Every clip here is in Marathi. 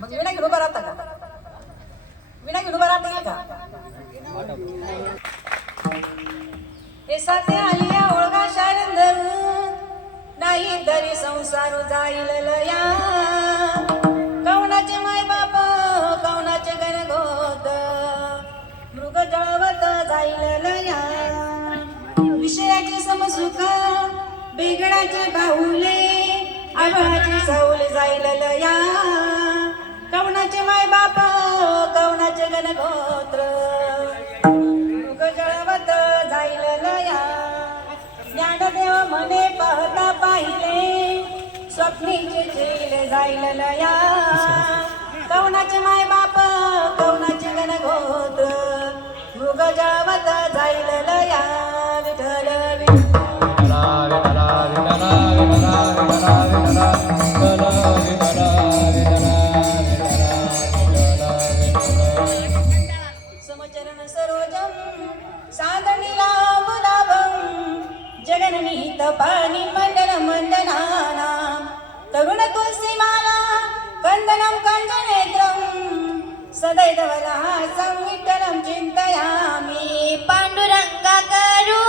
मग विणा घेऊन उभा राहता का? विणा घेऊन उभा राहता येईल का? हे साथे आलिया ओळगा शारंद नाही तरी संसार जाईल लया कवनाचे माय बाप कवनाचे गणगोत मृग जळवत जाईल लया विषयाचे समसुख बेगडाचे बाहुले आभाळाची साऊल जाईल लया कवनाचे माय बाप कवनाचे गणगोत्र मृग जळवत जाईल लया ज्ञानदेव म्हणे पाहता पाहिले स्वप्नीचे झेल जाईल लया कवनाचे माय बाप कवनाचे गणगोत्र मृग जळवत जाईल लया विठ्ठल समचरण सरोजम साधनीला बुलाभम जगननीत पाणी मंडन मंडनाना तरुण तुलसी माला कंदनम कंजनेत्रम सदैवला संविठ्ठलम चिंतयामि पांडुरंगा करू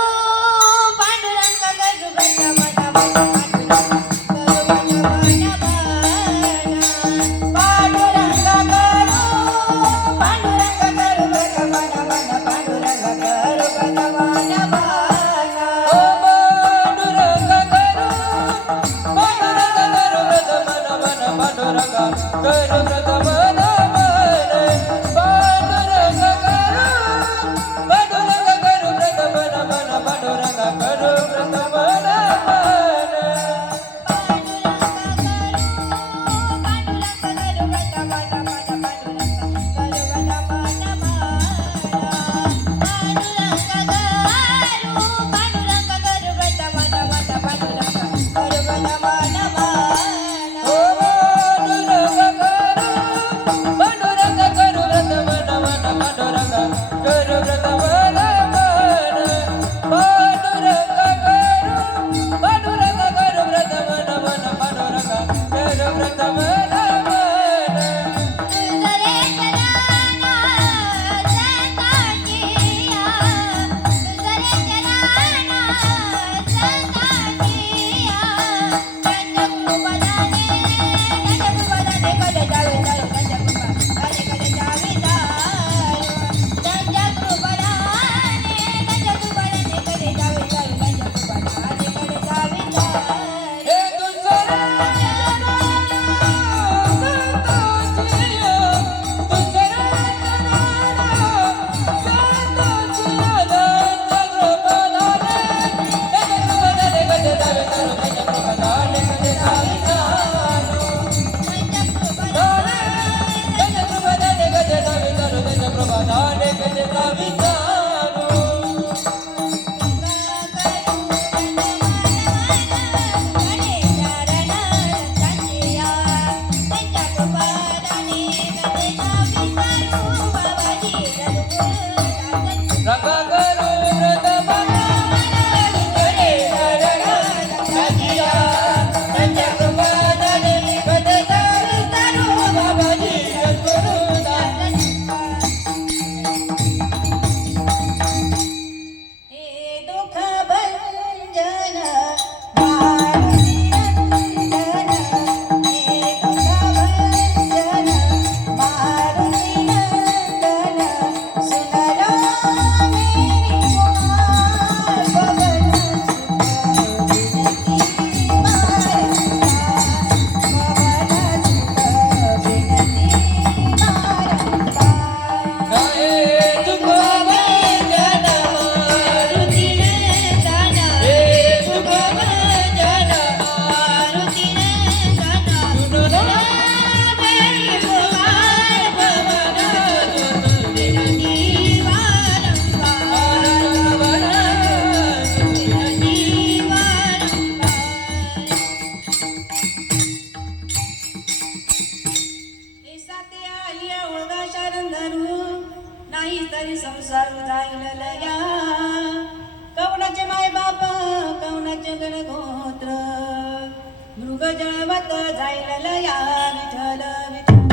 सुरात जाईल लया विठ्ठल विठ्ठल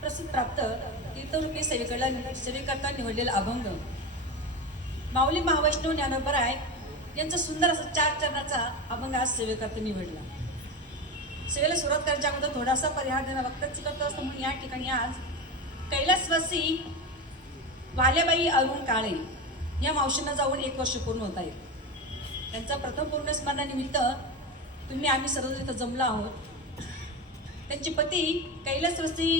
प्रसिद्ध प्राप्त तीर्थरूपी सेवेकरता निवडलेला अभंग माऊली महावैष्णव ज्ञानोबराय यांचा सुंदर असा 4 चरणाचा अभंग आज सेवेकरता निवडला. सेवेला सुरुवात करायच्या अगोदर थोडासा परिहार देणं वक्तच करतो असतो म्हणून या ठिकाणी आज कैलासवासी वाल्याबाई अरुण काळे या मावशींना जाऊन 1 वर्ष पूर्ण होत आहे. त्यांचा प्रथम पूर्णस्मरणानिमित्त आम्ही सर्व इथं जमलो आहोत. त्यांचे पती कैलासवासी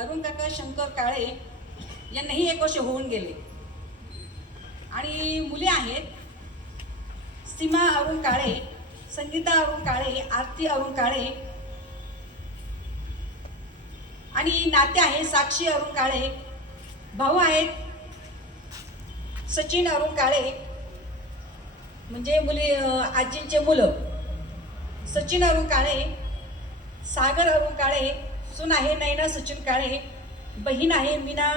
अरुण काका शंकर काळे यांनाही 1 वर्ष होऊन गेले आणि मुली आहेत सीमा अरुण काळे, संगीता अरुण काळे, आरती अरुण काळे आणि नाते आहे साक्षी अरुण काळे. भाऊ आहेत सचिन अरुण काळे म्हणजे आजींचे मुलं सचिन अरुण काळे, सागर अरुण काळे, सून आहे नैना सचिन काळे, बहीण आहे मीना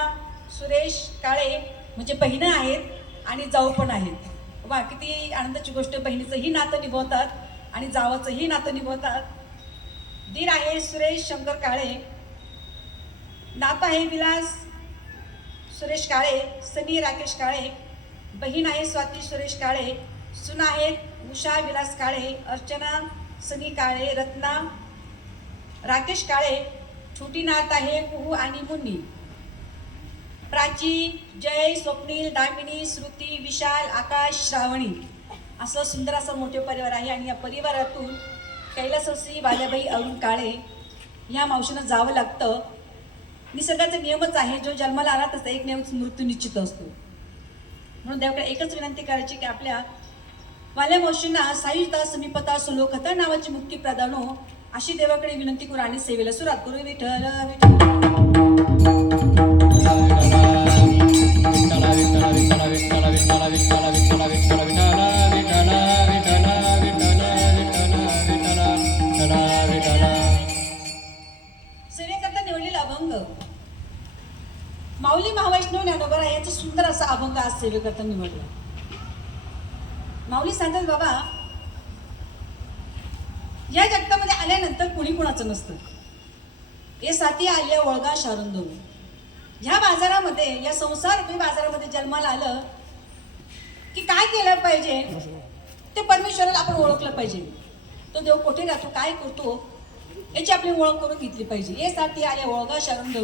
सुरेश काळे म्हणजे बहिणं आहेत आणि जाऊ पण आहेत. वा किती आनंदाची गोष्ट, बहिणीचंही नातं निभवतात आणि जावाचंही नातं निभवतात. दीर आहे सुरेश शंकर काळे, नात आहे विलास सुरेश काळे, सनी राकेश काळे, बहीण आहे स्वाती सुरेश काळे, सून आहेत उषा विलास काळे, अर्चना सनी काळे, रत्ना राकेश काळे, छोटी नात आहे कुहू आणि मुन्नी. प्राची, जय, स्वप्नील, दामिनी, श्रुती, विशाल, आकाश, श्रावणी असं सुंदर असं मोठे परिवार आहे. आणि या परिवारातून कैलासवासी वाल्याबाई अरुण काळे ह्या मावशीनं जावं लागतं. निसर्गाचा नियमच आहे, जो जन्माला आला तसा एक नियमच मृत्यू निश्चित असतो. म्हणून देवाकडे एकच विनंती करायची की आपल्या वाल्या मावशींना सायुता समीपता सुलोकता नावाची मुक्ती प्रदान हो अशी देवाकडे विनंती करू आणि सेवेला सुरुवात करू. विठ्ठल सेवेकरता निवडलेला अभंग माऊली महावैष्णव ज्ञानोबराय यांचा सुंदर असा अभंग आज सेवेकरता निवडला. माऊली सांगतात बाबा या जगतामध्ये आल्यानंतर कुणी कुणाचं नसतं. हे साथी आल्या वळगा शारुंदो. ह्या बाजारामध्ये या संसारूपी बाजारामध्ये जन्माला आलं की काय केलं पाहिजे ते परमेश्वराला आपण ओळखलं पाहिजे. तो देव कुठे राहतो काय करतो याची आपली ओळख करून घेतली पाहिजे. हे साथी आल्या वळगा शारुंदो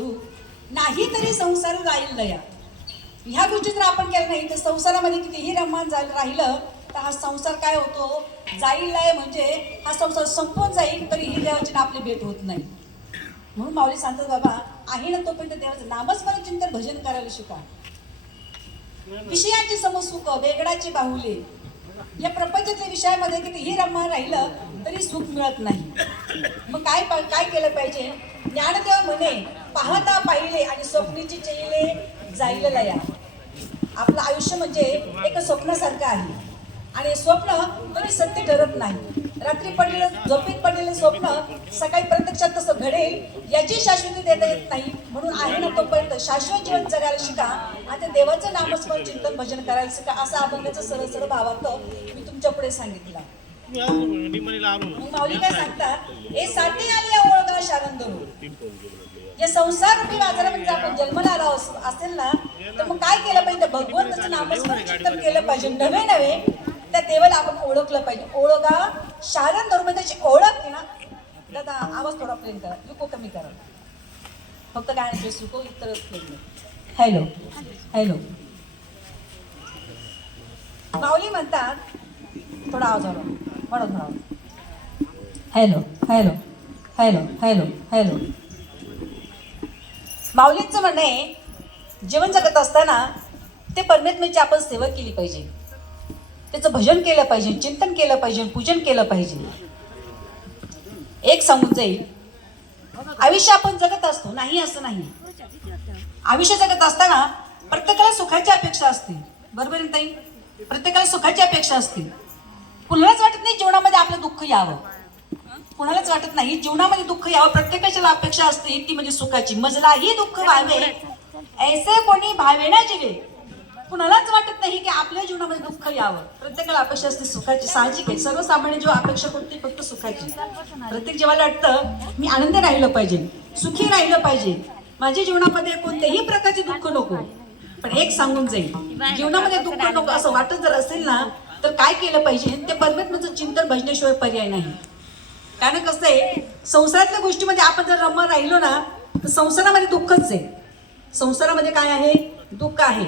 नाही तरी संसार जाईल लया. ह्या गोष्टी जर आपण केल्या नाही तर संसारामध्ये कितीही रममान झालं राहिलं तर हा संसार काय होतो जाईल लय म्हणजे हा संसार संपून जाईल तरी ही देवाची आपली भेट होत नाही. म्हणून माऊली सांगतात बाबा आहे ना तोपर्यंत देवाचं नामस्मरण चिंतन भजन करायला शिका. विषयांची समसुख वेगळाची बाहुले या प्रपंचातल्या विषयामध्ये कितीही रममान राहिलं तरी सुख मिळत नाही. मग काय केलं पाहिजे. ज्ञानदेव म्हणे पाहता पाहिले आणि स्वप्नीची चेले जाईल लया. आपलं आयुष्य म्हणजे एक स्वप्नासारखं आहे आणि स्वप्न कधी सत्य ठरत नाही. रात्री पडलेलं झोपेत पडलेलं स्वप्न सकाळी प्रत्यक्षात तसं घडेल याची शाश्वती देता येत नाही. म्हणून आहे ना तोपर्यंत शाश्वत जीवन जगायला शिका आणि देवाचं नामस्मरण चिंतन भजन करायला शिका. असा अभंगाचा सरळ सरळ भावार्थ मी तुमच्या पुढे सांगितला. माऊली काय सांगतात हे साथी आली ओळगा शारंदरू. या संसार रूपी बाजारामध्ये जर आपण जन्माला आला असेल ना तर मग काय केलं पाहिजे भगवंताचं नामस्मरण चिंतन केलं पाहिजे. नवे त्या देवाला आपण ओळखलं पाहिजे. ओळगा शारंदरू म्हणजे त्याची ओळख आहे ना. दादा आवाज थोडा प्लेन करा युको कमी करा फक्त काय नाही सुको इतर प्लेन. हॅलो हॅलो माऊली म्हणतात थोडा आवाज म्हणून hello hello hello hello hello. माऊलींचं म्हणणं आहे जीवन जगत असताना ते परमेश्वराची आपण सेवा केली पाहिजे. त्याचं भजन केलं पाहिजे, चिंतन केलं पाहिजे, पूजन केलं पाहिजे. एक सांगून जाईल आयुष्य आपण जगत असतो नाही असं नाही. आयुष्य जगत असताना प्रत्येकाला सुखाची अपेक्षा असते. बरोबर आहे ताई. प्रत्येकाला सुखाची अपेक्षा असते. कुणालाच वाटत नाही जीवनामध्ये आपलं दुःख यावं. कुणालाच वाटत नाही जीवनामध्ये दुःख यावं, प्रत्येकाच्या अपेक्षा असते ती म्हणजे सुखाची. मजलाही दुःख व्हावे ऐसे कोणी भावे ना जीवे. कुणालाच वाटत नाही की आपल्या जीवनामध्ये दुःख यावं, प्रत्येकाला अपेक्षा असते सुखाची. साहजिक आहे, सर्वसामान्य जो अपेक्षा करते फक्त सुखाची. प्रत्येक जीवाला वाटतं मी आनंदी राहिलं पाहिजे, सुखी राहिलं पाहिजे, माझ्या जीवनामध्ये कोणत्याही प्रकारचे दुःख नको. पण एक सांगून जाईल, जीवनामध्ये दुःख नको असं वाटत जर असेल ना तर काय केलं पाहिजे, ते परमेश्वराचं चिंतन भजण्याशिवाय पर्याय नाही. कारण कसं आहे, संसारातल्या गोष्टीमध्ये आपण जर रमण राहिलो ना तर संसारामध्ये दुःखच आहे. संसारामध्ये काय आहे, दुःख आहे.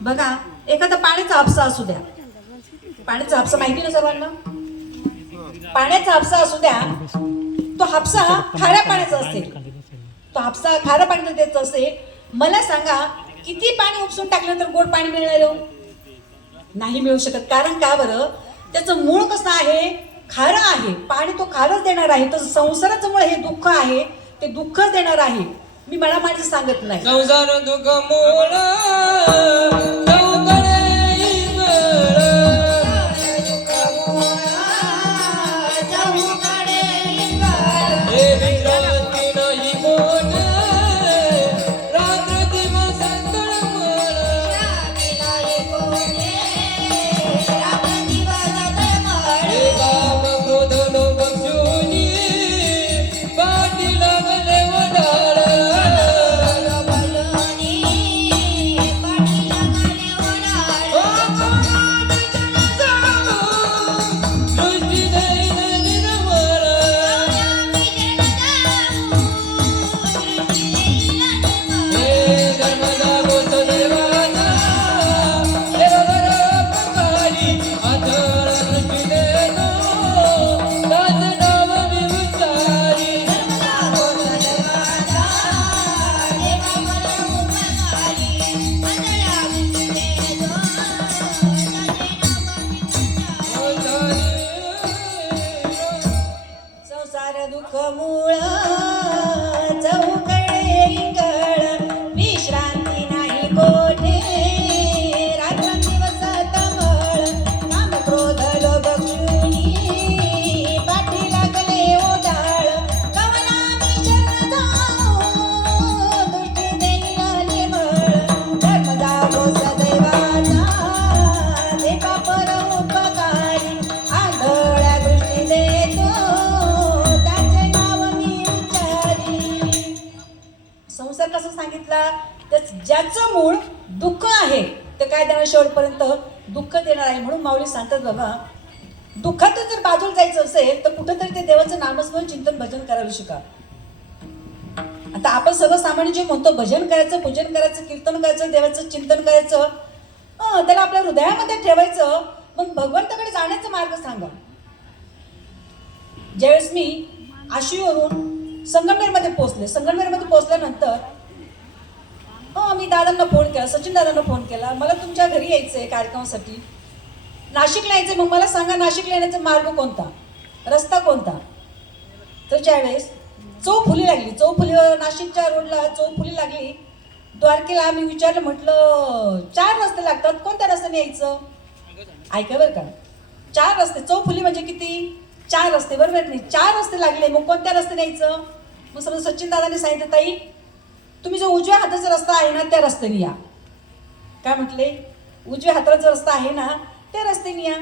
बघा, एखादा पाण्याचा हापसा असू द्या, पाण्याचा हापसा माहिती ना सर्वांना, पाण्याचा हापसा असू द्या, तो हापसा खाऱ्या पाण्याचा असेल, तो हापसा खाऱ्या पाण्याचा द्यायचा असेल. मला सांगा किती पाणी उपसून टाकलं तर गोड पाणी मिळणार नाही मिळू शकत. कारण का बरं, त्याचं मूळ कसं आहे, खारं आहे. पाणी तो खारच देणार आहे. तर संसाराचं मूळ हे दुःख आहे, ते दुःखच देणार आहे. मी मला माझं सांगत नाही. संसार दुःख मूळ दुःख मूळ चौकडे इंगळ, विश्रांती नाही कोठे, रात्रंदिवस तमळ, काम क्रोध लोभ क्षुनी, पाठी लागले ओढाळ, कवना मी शरण जाऊ, दृष्टी देईल निर्मळ, धर्म जागो सदैवाचा, देवा परोपकारी, आंधळ्या दृष्टी देतो, संसार कसं सांगितला, ज्याचं मूळ दुःख आहे ते काय देणार, शेवटपर्यंत दुःख देणार आहे. म्हणून माऊली सांगतात, बाबा दुःखातून जर बाजूला जायचं असेल तर कुठंतरी ते देवाचं नामस्मरण चिंतन भजन करायला शिका. आता आपण सर्वसामान्य जे म्हणतो भजन करायचं, पूजन करायचं, कीर्तन करायचं, देवाचं चिंतन करायचं, त्याला आपल्या हृदयामध्ये ठेवायचं. मग भगवंताकडे जाण्याचा मार्ग सांगा. ज्यावेळेस मी आशिवरून संगमनेरमध्ये पोहोचले, संगमनेरमध्ये पोहोचल्यानंतर मी दादांना फोन केला, सचिन दादांना फोन केला, मला तुमच्या घरी यायचं आहे कार्यक्रमासाठी, नाशिकला यायचं, मग मला सांगा नाशिकला येण्याचा मार्ग कोणता, रस्ता कोणता. तर ज्यावेळेस चौफुली लागली, चौफुली नाशिकच्या रोडला चौफुली लागली, द्वारकेला आम्ही विचारलं, म्हटलं 4 रस्ते लागतात, कोणत्या रस्त्याने यायचं. ऐका बरं का, 4 रस्ते, चौफुली म्हणजे किती, 4 रस्ते, बरोबर नाही, 4 रस्ते लागले, मग कोणत्या रस्त्याने यायचं. मग समजा सचिन दादाने सांगितलं, ताई तुम्ही जो उजव्या हाताचा रस्ता आहे ना त्या रस्त्याने या. काय म्हटले, उजव्या हाताचा जो रस्ता आहे ना त्या रस्त्याने या.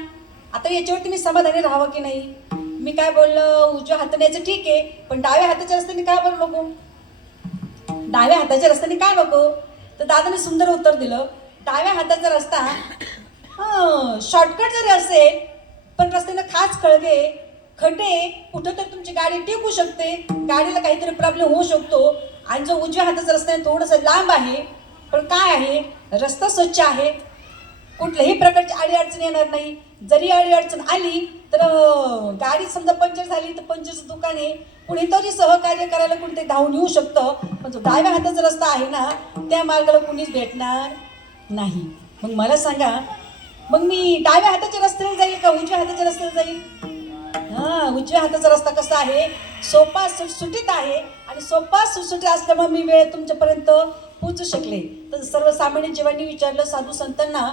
आता याच्यावरती मी समाधानी राहावं की नाही. मी काय बोललं, उजव्या हाताने यायचं ठीक आहे, पण डाव्या हाताच्या रस्त्याने काय बरं नको, डाव्या हाताच्या रस्त्याने काय नको. तर दादाने सुंदर उत्तर दिलं, डाव्या हाताचा रस्ता शॉर्टकट जरी असेल पण रस्त्यानं खास खळगे खड्डे, कुठं तर तुमची गाडी टिकू शकते, गाडीला काहीतरी प्रॉब्लेम होऊ शकतो. आणि जो उजव्या हाताचा रस्ता आहे थोडंसं लांब आहे, पण काय आहे, रस्ता स्वच्छ आहे, कुठल्याही प्रकारची अडीअडचण येणार नाही. जरी अडीअडचण आली तर गाडी समजा पंक्चर झाली तर पंक्चरचं दुकान आहे, कुणीतरी सहकार्य करायला कुणीतरी धावून येऊ शकतं. पण जो डाव्या हाताचा रस्ता आहे ना त्या मार्गाला कुणीच भेटणार नाही. मग मला सांगा, मग मी डाव्या हाताच्या रस्त्याने जाईल का उजव्या हाताच्या रस्त्याने जाईल. उजव्या हाताचा रस्ता कसा आहे, सोपा सुटसुटीत आहे, आणि सोपा सुटसुटीत असल्यामुळे मी वेळ तुमच्यापर्यंत पोहोचू शकले. तर सर्वसामान्य जीवांनी विचारलं साधू संतांना,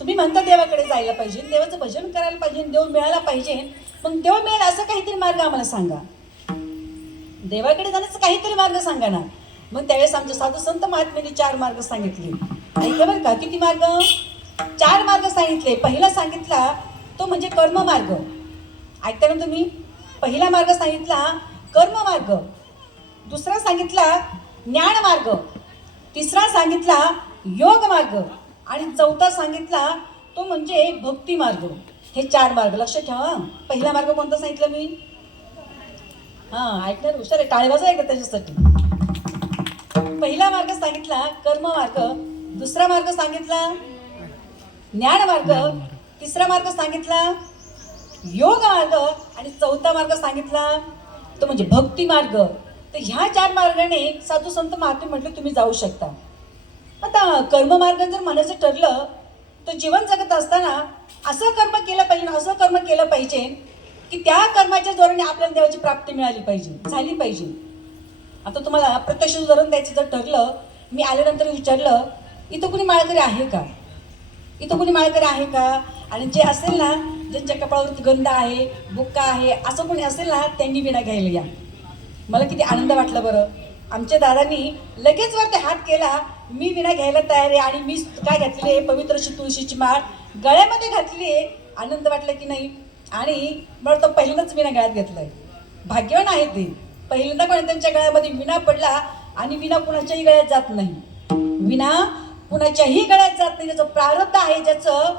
तुम्ही म्हणता देवाकडे जायला पाहिजे, देवाचं भजन करायला पाहिजे, देव मिळायला पाहिजे. मग देव मिळेल असं काहीतरी मार्ग आम्हाला सांगा. देवाकडे जाण्याचा काहीतरी मार्ग सांगा ना. मग त्यावेळेस आमचे साधू संत महात्म्यांनी 4 मार्ग सांगितले. ऐका बरं का, किती मार्ग? 4 मार्ग सांगितले. पहिला सांगितला तो म्हणजे कर्म मार्ग. ऐकता ना तुम्ही? पहिला मार्ग सांगितला कर्म मार्ग, दुसरा सांगितला ज्ञान मार्ग, तिसरा सांगितला योग मार्ग आणि चौथा सांगितला तो म्हणजे भक्ती मार्ग. हे 4 मार्ग लक्षात ठेवा. पहिला मार्ग कोणता सांगितलं मी? ऐकणार हुशार आहे, टाळी वाजवा एकदा त्याच्यासाठी. पहिला मार्ग सांगितला कर्म मार्ग, दुसरा मार्ग सांगितला ज्ञान मार्ग, तिसरा मार्ग सांगितला योग मार्ग आणि चौथा मार्ग सांगितला तो म्हणजे भक्ती मार्ग. तर ह्या 4 मार्गाने साधू संत महात्मे म्हटलं तुम्ही जाऊ शकता. आता कर्ममार्ग जर म्हणायचं ठरलं तर जीवन जगत असताना असं कर्म केलं पाहिजे, असं कर्म केलं पाहिजे की त्या कर्माच्या जोराने आपल्याला देवाची प्राप्ती मिळाली पाहिजे, झाली पाहिजे. आता तुम्हाला प्रत्यक्ष उदाहरण द्यायचं जर ठरलं, मी आल्यानंतर विचारलं इथं कुणी माळकरी आहे का, इथं कुणी माळकरी आहे का, आणि जे असेल ना, ज्यांच्या कपाळावरती गंध आहे, बुक्का आहे, असं कोणी असेल ना त्यांनी विणा घ्यायला या. मला किती आनंद वाटला बरं. आमच्या दादांनी लगेच वरती हात केला, मी विणा घ्यायला तयार आहे. आणि मी काय घातली आहे, पवित्र अशी तुळशीची माळ गळ्यामध्ये घातली आहे. आनंद वाटला की नाही. आणि मला तो पहिल्यांदाच विणा गळ्यात घेतलाय. भाग्यवान आहे ते. पहिल्यांदा कोणी त्यांच्या गळ्यामध्ये विणा पडला. आणि विणा कुणाच्याही गळ्यात जात नाही, विणा कुणाच्याही गळ्यात जात नाही. ज्याचं प्रारब्ध आहे, ज्याचं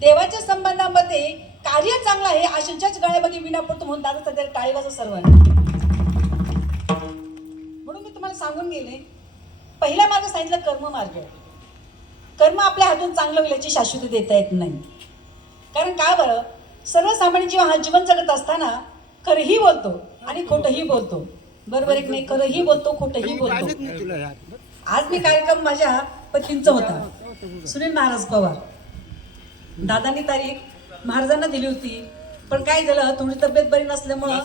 देवाच्या संबंधामध्ये कार्य चांगलं आहे, अशाच्याच गळ्यामध्ये विणा पडतो. म्हणून दादा सध्या टाळी वाजवा सर्वांनी. म्हणून मी तुम्हाला सांगून गेले, पहिला मार्ग सांगितलं कर्म मार्ग. कर्म आपल्या हातून चांगलं होईल याची शाश्वती देता येत नाही. कारण का बरं, सर्वसामान्य जीवन जगत असताना खरंही बोलतो आणि खोटंही बोलतो. बरोबर एक नाही? खरंही बोलतो, खोटंही बोलतो. आज मी कार्यक्रम माझ्या पतींचा होता, सुनील महाराज पवार. दादांनी तारीख महाराजांना दिली होती, पण काय झालं, थोडी तब्येत बरी नसल्यामुळं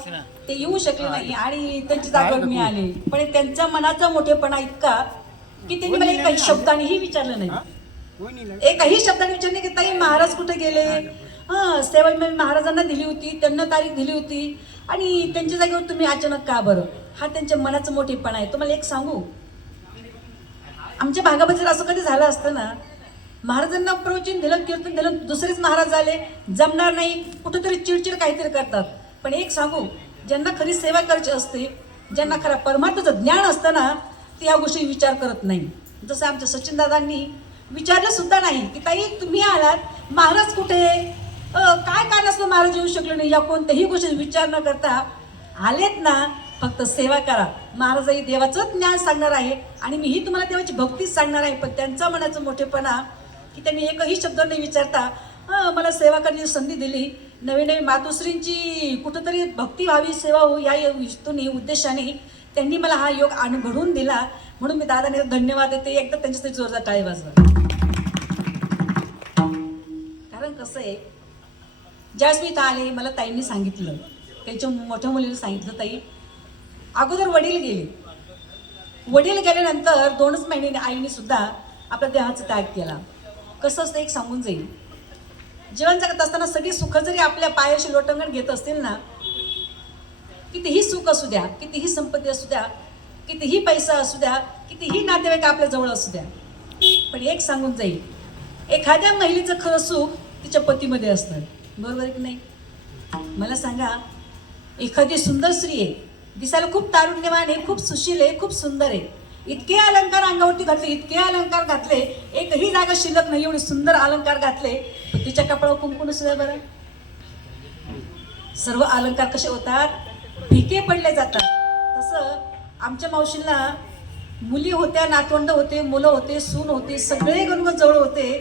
ते येऊ शकले नाही आणि त्यांची जागेवर मी आले. पण त्यांच्या मनाचा मोठेपणा इतका की त्यांनी मला काही शब्दांनीही विचारलं नाही. एकही शब्दाने विचारले की ताई महाराज कुठे गेले. सेवा मी महाराजांना दिली होती, त्यांना तारीख दिली होती आणि त्यांच्या जागेवर तुम्ही अचानक का बरं. हा त्यांच्या मनाचा मोठेपणा आहे. तुम्हाला एक सांगू, आमच्या भागामध्ये असं कधी झालं असतं ना, महाराजांना प्रवचन दिलं, कीर्तन दिलं, दुसरेच महाराज आले, जमणार नाही, कुठेतरी चिडचिड काहीतरी करतात. पण एक सांगू, ज्यांना खरी सेवा करायची असते, ज्यांना खरा परमार्थाचं ज्ञान असतं ना, ते ह्या गोष्टी विचार करत नाही. जसं आमच्या सचिन दादांनी विचारलं सुद्धा नाही की ताई तुम्ही आलात, महाराज कुठे, काय कारण असलं महाराज येऊ शकले नाही. या कोणत्याही गोष्टी विचार न करता आलेत ना, फक्त सेवा करा. महाराजही देवाचं ज्ञान सांगणार आहे आणि मीही तुम्हाला देवाची भक्तीच सांगणार आहे. पण त्यांचा मनाचा मोठेपणा की त्यांनी एकही शब्द न विचारता मला सेवा करण्याची संधी दिली. नवीन नवीन मातोश्रींची कुठंतरी भक्ती व्हावी, सेवा हो, या हेतूने उद्देशाने त्यांनी मला हा योग घडवून दिला. म्हणून मी दादाने धन्यवाद देते. एकदा त्यांच्यासाठी जोरदार टाळी वाजवा. कारण कसं आहे, ज्यावेळेस मी इथं आले, मला ताईंनी सांगितलं, त्यांच्या मोठ्या मुलीने सांगितलं, ताई अगोदर वडील गेले, वडील गेल्यानंतर 2च महिन्याने आईने सुद्धा आपल्या देहाचा त्याग केला. कसं असतं एक सांगून जाईल, जीवन जगत असताना सगळी सुख जरी आपल्या पायाशी लोटंगण घेत असतील ना, कितीही सुख असू द्या, कितीही संपत्ती असू द्या, कितीही पैसा असू द्या, कितीही नातेवाईक आपल्या जवळ असू द्या, पण एक सांगून जाईल, एखाद्या महिलेचं खरं सुख तिच्या पतीमध्ये असतं. बरोबर आहे की नाही? मला सांगा, एखादी सुंदर स्त्री आहे, दिसायला खूप तारुण्यवान आहे, खूप सुशील आहे, खूप सुंदर आहे, इतके अलंकार अंगावरती घातले, इतके अलंकार घातले, एकही जागा शिल्लक नाही, एवढे सुंदर अलंकार घातले, पण तिच्या कपाळावर कुंकू नसू द्या बरं. सर्व अलंकार कसे होतात, फिके पडले जातात. तसं आमच्या मावशींना मुली होत्या, नातवंड होते, मुलं होते, सून होते, सगळे गणगण जवळ होते,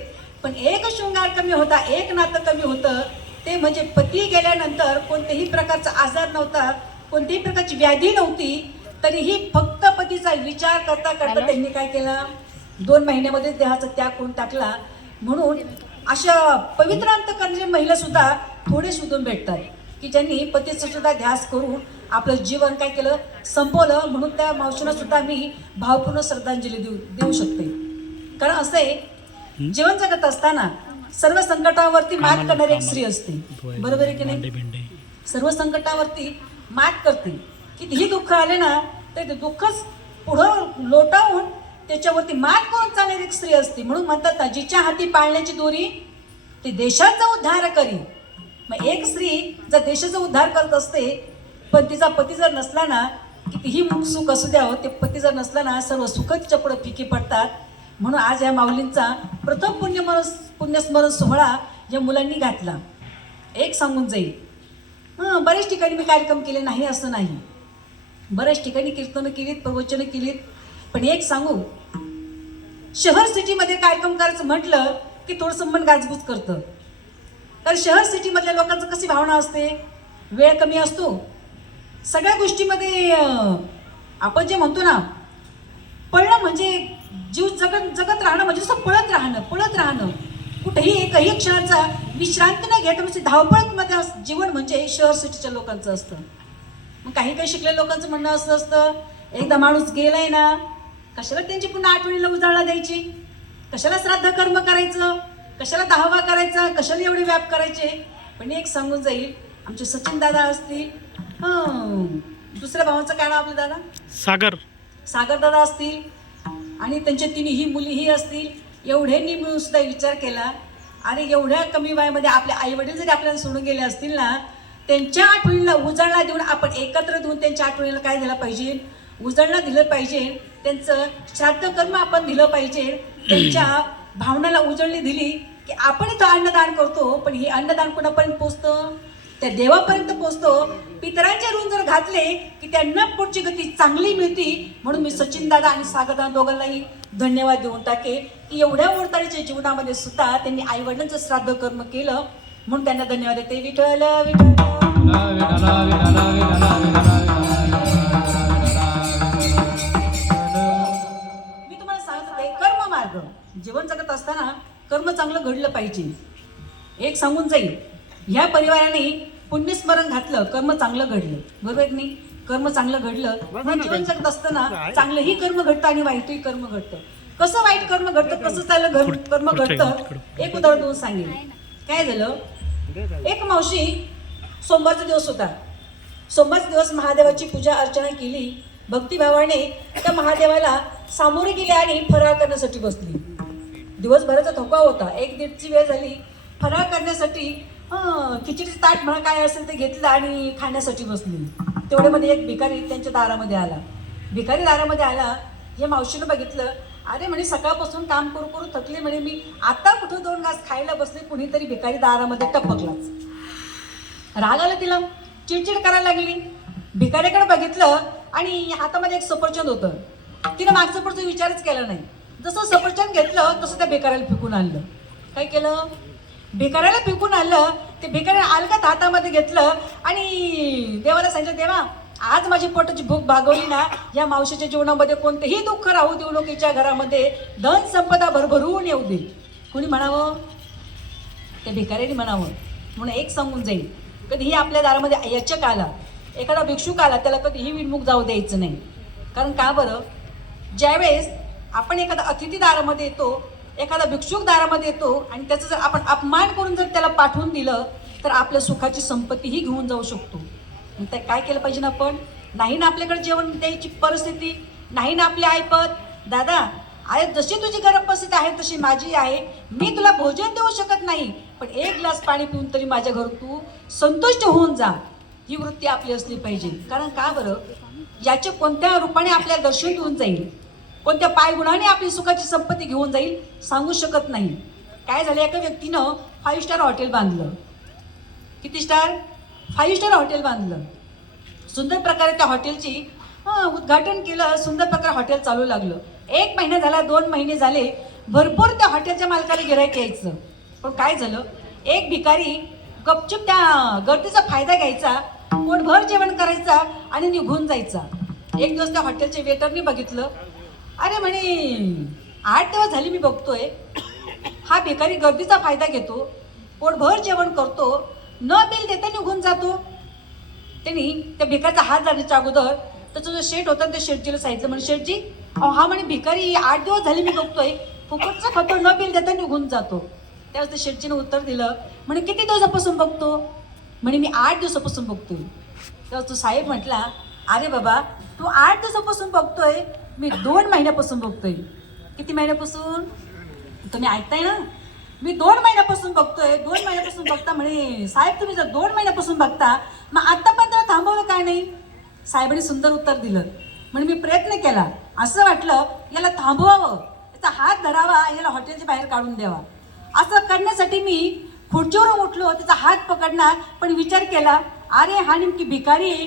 पण एक शृंगार कमी होता, एक नातं कमी होतं. ते म्हणजे पती गेल्यानंतर कोणत्याही प्रकारचा आजार नव्हता, कोणत्याही प्रकारची व्याधी नव्हती, तरीही फक्त पतीचा विचार करता करता त्यांनी काय केलं, 2 महिन्यामध्ये देहाचा त्याग करून टाकला. म्हणून अशा पवित्र अंतकरणाच्या महिला सुद्धा थोडे शोधून भेटतात की ज्यांनी पतीचा सुद्धा ध्यास करून आपलं जीवन काय केलं, संपवलं. म्हणून त्या मावशींना सुद्धा मी भावपूर्ण श्रद्धांजली देऊ शकते. कारण असं आहे, जीवन जगत असताना सर्व संकटावरती मात करणारी एक स्त्री असते. बरोबर आहे की नाही? सर्व संकटावरती मात करते. कितीही दुःख आले ना तर ते दुःखच पुढं लोटावून त्याच्यावरती मात करून चालणारी एक स्त्री असते. म्हणून म्हणतात ना, जिच्या हाती पाळण्याची दोरी ती देशाचा उद्धार करी. मग एक स्त्री जर देशाचा उद्धार करत असते, पण तिचा पती जर नसला ना, कितीही सुख असू द्यावं, ते पती जर नसला ना, सर्व सुख तिच्या पुढे फिकी पडतात. म्हणून आज या माऊलींचा प्रथम पुण्यस्मरण सोहळा या मुलांनी घातला. एक सांगून जाईल, बरेच ठिकाणी मी कार्यक्रम केले नाही असं नाही, बऱ्याच ठिकाणी कीर्तनं केलीत, प्रवचनं केलीत. पण एक सांगू, शहर सिटीमध्ये कार्यक्रम करायचं म्हटलं की थोडंसं मन गाजगुज करतं. कारण शहर सिटीमधल्या लोकांचं कशी भावना असते, वेळ कमी असतो, सगळ्या गोष्टीमध्ये आपण जे म्हणतो ना, पळणं म्हणजे जीव जगत राहणं म्हणजे असं पळत राहणं, कुठेही एकही क्षणाचा विश्रांती न घेता म्हणजे धावपळीमध्ये जीवन म्हणजे शहर सिटीच्या लोकांचं असतं. मग काही शिकलेल्या लोकांचं म्हणणं असं असतं, एकदा माणूस गेलाय ना, कशाला त्यांची पुन्हा आठवणीला उजाळा द्यायची, कशाला श्राद्ध कर्म करायचं, कशाला दाहवा करायचा, कशाला एवढे व्याप करायचे. पण एक सांगून जाईल, आमचे सचिन दादा असतील, दुसऱ्या भावाचं काय नाव आपलं दादा, सागर दादा असतील, आणि त्यांच्या तिन्ही मुलीही असतील. एवढ्यांनी मिळून सुद्धा विचार केला, आणि एवढ्या कमी वयामध्ये आपले आई वडील जरी आपल्याला सोडून गेले असतील ना, त्यांच्या आठवणीला उजाळा देऊन आपण एकत्र देऊन त्यांच्या आठवणीला काय दिलं पाहिजे, उजाळा दिलं पाहिजे. त्यांचं श्राद्ध कर्म आपण दिलं पाहिजे. त्यांच्या भावनाला उजळणी दिली की आपण इथं अन्नदान करतो, पण हे अन्नदान कोणापर्यंत पोचतं, त्या देवापर्यंत पोचतो. पितरांचे ऋण जर घातले की त्यांना पुढची गती चांगली मिळती. म्हणून मी सचिन दादा आणि सागर दादा दोघांनाही धन्यवाद देऊन टाके की एवढ्या ओरताळीच्या जीवनामध्ये सुद्धा त्यांनी आई वडिलांचं श्राद्ध कर्म केलं, म्हणून त्यांना धन्यवाद देते. विठ्ठल मी तुम्हाला सांगत होते, कर्म मार्ग जीवन जगत असताना कर्म चांगलं घडलं पाहिजे. एक सांगून जाईल, ह्या परिवाराने पुण्यस्मरण घातलं, कर्म चांगलं घडलं. बरोबर नाही? कर्म चांगलं घडलं म्हणून जीवन जगत असताना चांगलंही कर्म घडतं आणि वाईटही कर्म घडतं. कसं वाईट कर्म घडतं, कसं चांगलं कर्म घडतं, एक उदाहरण देऊन सांगेल. काय झालं, एक मावशी, सोमवारचा दिवस होता, सोमवारचा दिवस महादेवाची पूजा अर्चना केली, भक्तिभावाने त्या महादेवाला सामोरे गेली आणि फराळ करण्यासाठी बसली. दिवसभराचा थोका होता, 1-1:30ची वेळ झाली. फराळ करण्यासाठी खिचडीचं ताट म्हणा काय असेल ते घेतलं आणि खाण्यासाठी बसली. तेवढ्यामध्ये एक भिकारी त्यांच्या दारामध्ये आला. भिकारी दारामध्ये आला, हे मावशीनं बघितलं, अरे म्हणे सकाळपासून काम करू करू थकले, म्हणे मी आता कुठं 2 घास खायला बसले, कुणीतरी भिकारी दारामध्ये टपकलाच. राग आला तिला, चिडचिड करायला लागली. भिकाऱ्याकडे बघितलं आणि हातामध्ये एक सफरचंद होतं. तिनं मागचं पुढचं विचारच केला नाही. जसं सफरचंद घेतलं तसं त्या भिकाऱ्याला फेकून आणलं. काय केलं, भिकाऱ्याला फेकून आणलं. ते भिकाऱ्याला अलगद हातामध्ये घेतलं आणि देवाला सांगितलं, देवा आज माझी पोटाची भूक भागवली ना, या मावशीच्या जीवनामध्ये कोणतेही दुःख राहू देऊ नको, हिच्या घरामध्ये धन संपदा भरभरून येऊ दे. कोणी म्हणावं, त्या भिकाऱ्याने म्हणावं. म्हणून एक सांगून जाईल, कधीही आपल्या दारामध्ये याचक आला, एखादा भिक्षुक आला, त्याला कधीही विनमुख जाऊ द्यायचं नाही. कारण का बरं, ज्यावेळेस आपण एखादा अतिथी दारामध्ये येतो, एखादा भिक्षुक दारामध्ये येतो आणि त्याचा जर आपण अपमान करून जर त्याला पाठवून दिलं तर आपल्या सुखाची संपत्तीही घेऊन जाऊ शकतो. मग त्या काय केलं पाहिजे ना, आपण नाही ना आपल्याकडे जेवण द्यायची परिस्थिती, नाही ना आपली ऐपत, दादा आहे जशी तुझी गरज परिस्थिती आहे तशी माझी आहे, मी तुला भोजन देऊ शकत नाही, पण 1 ग्लास पाणी पिऊन तरी माझ्या घरून तू संतुष्ट होऊन जा. ही वृत्ती आपली असली पाहिजे. कारण का बरं, याच्या कोणत्या रूपाने आपल्याला दर्शन देऊन जाईल, कोणत्या पायगुणाने आपली सुखाची संपत्ती घेऊन जाईल सांगू शकत नाही. काय झालं, एका व्यक्तीनं 5 स्टार हॉटेल बांधलं. किती स्टार? 5 स्टार हॉटेल बांधलं. सुंदर प्रकारे त्या हॉटेलची उद्घाटन केलं, सुंदर प्रकारे हॉटेल चालू लागलं. 1 महिना झाला, 2 महिने झाले, भरपूर त्या हॉटेलच्या मालकाला गिऱ्हाईक यायचं. पण काय झालं, एक भिकारी गपचूप त्या गर्दीचा फायदा घ्यायचा, पोटभर जेवण करायचा आणि निघून जायचा. एक दिवस त्या हॉटेलच्या वेटरनी बघितलं, अरे म्हणे 8 दिवस झाली मी बघतोय, हा भिकारी गर्दीचा फायदा घेतो, पोटभर जेवण करतो, न बिल देता निघून जातो. त्यांनी त्या भिकारीचा हात जाण्याच्या अगोदर त्याचा जो शेठ होता त्या शेठजीला सांगितलं, म्हणे शेठजी, हा म्हणे भिकारी 8 दिवस झाले मी बघतोय, फुकटचं खातो, न बिल देता निघून जातो. त्यावेळेस त्या शेटजीनं उत्तर दिलं, म्हणे किती दिवसापासून बघतो? म्हणे मी 8 दिवसापासून बघतोय. तेव्हा तो साहेब म्हटला, अरे बाबा तू 8 दिवसापासून बघतोय, मी 2 महिन्यापासून बघतोय. किती महिन्यापासून? तुम्ही ऐकताय ना? मी 2 महिन्यापासून बघतोय. 2 महिन्यापासून बघता म्हणे. साहेब तुम्ही जर 2 महिन्यापासून बघता मग आत्तापर्यंत थांबवलं काय नाही? साहेबांनी सुंदर उत्तर दिलं, म्हणजे मी प्रयत्न केला, असं वाटलं याला थांबवावं, याचा हात धरावा, याला हॉटेलच्या बाहेर काढून द्यावा. असं करण्यासाठी मी खुर्चीवरून उठलो, त्याचा हात पकडणार, पण विचार केला, अरे हा नेमकी भिकारी आहे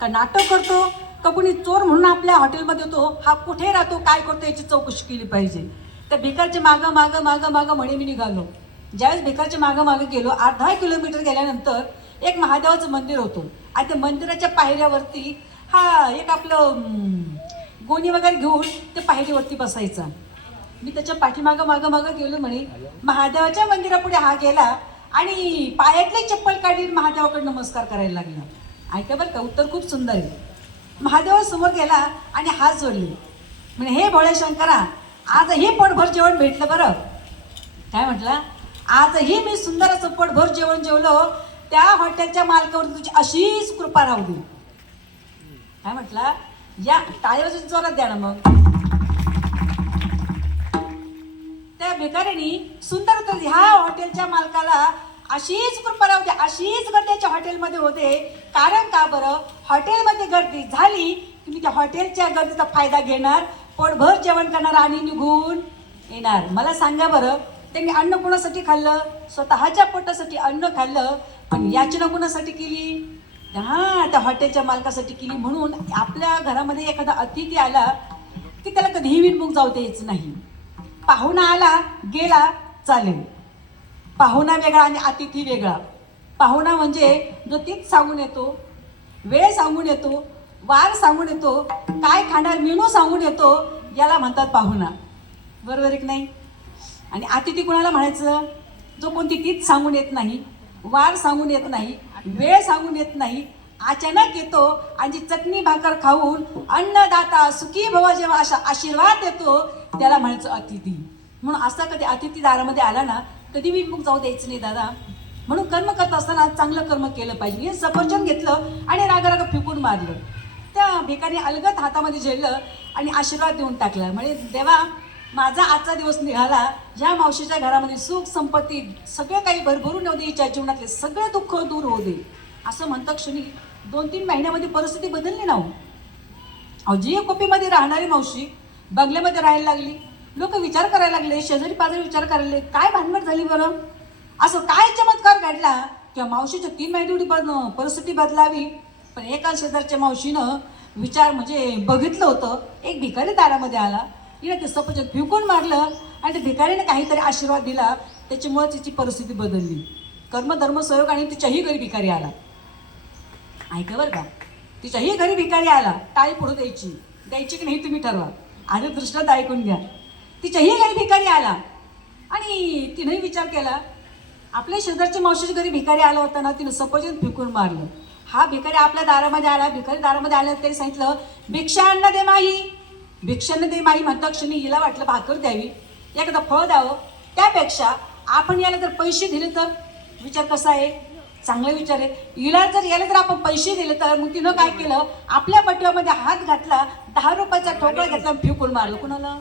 का नाटक करतो का कुणी चोर म्हणून आपल्या हॉटेलमध्ये येतो? हा कुठे राहतो, काय करतो, याची चौकशी केली पाहिजे. त्या भिकारच्या मागं मागं मागं मागं म्हणे मी निघालो. ज्यावेळेस भिकारच्या मागं मागं गेलो, अर्धा किलोमीटर गेल्यानंतर एक महादेवाचं मंदिर होतं आणि त्या मंदिराच्या पायऱ्यावरती हा एक आपलं गोणी वगैरे घेऊन ते पायरीवरती बसायचा. मी त्याच्या पाठीमागं मागं मागं गेलो. म्हणे महादेवाच्या मंदिरापुढे हा गेला आणि पायातली चप्पल काढली, महादेवाकडे नमस्कार करायला लागला. ऐका बरं का, उत्तर खूप सुंदर आहे. महादेवासमोर गेला आणि हात जोडले, म्हणे हे भोळे शंकरा, आजही पोटभर जेवण भेटलं बरं. काय म्हटलं? आजही मी सुंदर असं पोटभर जेवण जेवलो, त्या हॉटेलच्या मालकावर तुझी अशीच कृपा राहू दे. काय म्हटलं? या टाळीवर जोरात द्या ना मग. त्या भिकाऱ्याने सुंदर उत्तर दिलं, ह्या हॉटेलच्या मालकाला अशीच कृपा राहू दे, अशीच गर्दीच्या हॉटेलमध्ये होते. कारण का बरं? हॉटेलमध्ये गर्दी झाली की मी त्या हॉटेलच्या गर्दीचा फायदा घेणार, पोटभर जेवण करणार आणि निघून येणार. मला सांगा बरं, त्यांनी अन्न कोणासाठी खाल्लं? स्वतःच्या पोटासाठी अन्न खाल्लं, पण याचना कोणासाठी केली? हां, त्या हॉटेलच्या मालकासाठी केली. म्हणून आपल्या घरामध्ये एखादा अतिथी आला की त्याला कधीही विनमुख जाऊ द्यायचं नाही. पाहुणा आला गेला चालेल, पाहुणा वेगळा आणि अतिथी वेगळा. पाहुणा म्हणजे जो तीच सांगून येतो, वेळ सांगून येतो, वार सांगून येतो, काय खाणार मेनू सांगून येतो, याला म्हणतात पाहुणा. बरोबर आहे की नाही? आणि अतिथी कुणाला म्हणायचं? जो कोणती तीच सांगून येत नाही, वार सांगून येत नाही, वेळ सांगून येत नाही, अचानक येतो आणि चटणी भाकर खाऊन अन्नदाता सुखी भव जेव्हा अशा आशीर्वाद देतो, त्याला म्हणायचं अतिथी. म्हणून असा कधी अतिथी दारामध्ये आला ना, कधी विनमुख जाऊ द्यायचं नाही दादा. म्हणून कर्म करत असताना चांगलं कर्म केलं पाहिजे. हे सफरचंद घेतलं आणि रागारागा फिकून मारलं. त्या भिकारी अलगद हातामध्ये झेललं आणि आशीर्वाद देऊन टाकला. म्हणजे देवा, माझा आजचा दिवस निघाला, ज्या मावशीच्या घरामध्ये सुख संपत्ती सगळं काही भरभरून येऊ दे, हिच्या जीवनातले सगळे दुःख दूर होऊ दे. असं म्हणता क्षणी 2-3 महिन्यामध्ये परिस्थिती बदलली ना. अजय कोपीमध्ये राहणारी मावशी बंगल्यामध्ये राहायला लागली. लोक विचार करायला लागले, शेजारी पाजारी विचार करायला लागले, काय भानगड झाली बरं? असं काय चमत्कार घडला किंवा मावशीच्या 3 महिन्याची परिस्थिती बदलावी? पण एका शेजारच्या मावशीनं विचार म्हणजे बघितलं होतं, एक भिकारी दारामध्ये आला, तिने ते सफरचंद फिकून मारलं आणि त्या भिकारीने काहीतरी आशीर्वाद दिला, त्याच्यामुळे तिची परिस्थिती बदलली. कर्मधर्म सहयोग आणि तिच्याही घरी भिकारी आला. ऐका बरं का, तिच्याही घरी भिकारी आला. टाळी पुढे द्यायची की नाही तुम्ही ठरवा, आधी दृष्टांत ऐकून घ्या. तिच्याही घरी भिकारी आला आणि तिनेही विचार केला, आपल्या शेजारच्या मावशीच्या घरी भिकारी आला होता ना, तिनं सफरचंद फिकून मारलं. हा भिकारी आपल्या दारामध्ये आला. भिकारी दारामध्ये आल्यानंतर त्याने सांगितलं, भिक्षान्न दे माई, भिक्षान्न दे माई म्हणता क्षणी हिला वाटलं भाकर द्यावी, एखादं फळ द्यावं. त्यापेक्षा आपण याला जर पैसे दिले तर, विचार कसा आहे? चांगला विचार आहे. याला जर आपण पैसे दिले तर, मग तिनं काय केलं, आपल्या बटव्यामध्ये हात घातला, 10 रुपयाचा ठोकळा घेतला, फिकून मारलं. कुणाला?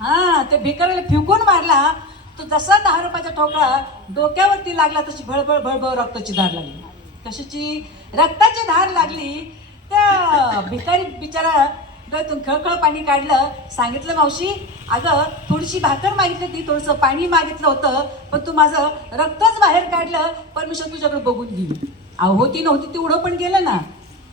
हां, त्या भिकाऱ्याला फिकून मारला. तो जसा 10 रुपयाचा ठोकळा डोक्यावरती लागला, तशी भळभळ भळभळ रक्ताची धार लागली. कशाची? रक्ताची धार लागली. त्या भिकारी बिचारा डोळ्यातून खळखळ पाणी काढलं. सांगितलं, मावशी अगं थोडीशी भाकर मागितली होती, थोडंसं पाणी मागितलं होतं, पण तू माझं रक्तच बाहेर काढलं. परमेश्वर तुझ्याकडे बघून गेली. अहो होती नव्हती तेवढं पण गेलं ना.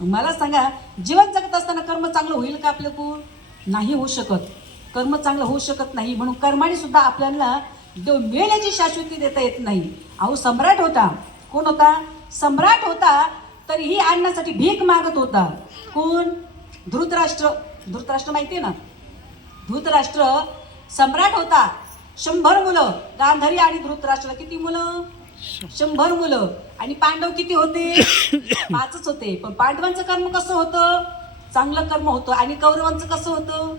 मला सांगा, जीवन जगत असताना कर्म चांगलं होईल का आपलं? नाही होऊ शकत. कर्म चांगलं होऊ शकत नाही. म्हणून कर्माने सुद्धा आपल्याला देव मिळेल याची शाश्वती देता येत नाही. अहो सम्राट होता. कोण होता? सम्राट होता, तरीही अन्नासाठी भीक मागत होता. कोण? धृतराष्ट्र. धृतराष्ट्र माहिती आहे ना? धृतराष्ट्र सम्राट होता. 100 मुलं. गांधारी आणि धृतराष्ट्राला किती मुलं? 100 मुलं. आणि पांडव किती होते? 5च होते. पण पांडवांचं कर्म कसं होतं? चांगलं कर्म होतं. आणि कौरवांचं कसं होतं?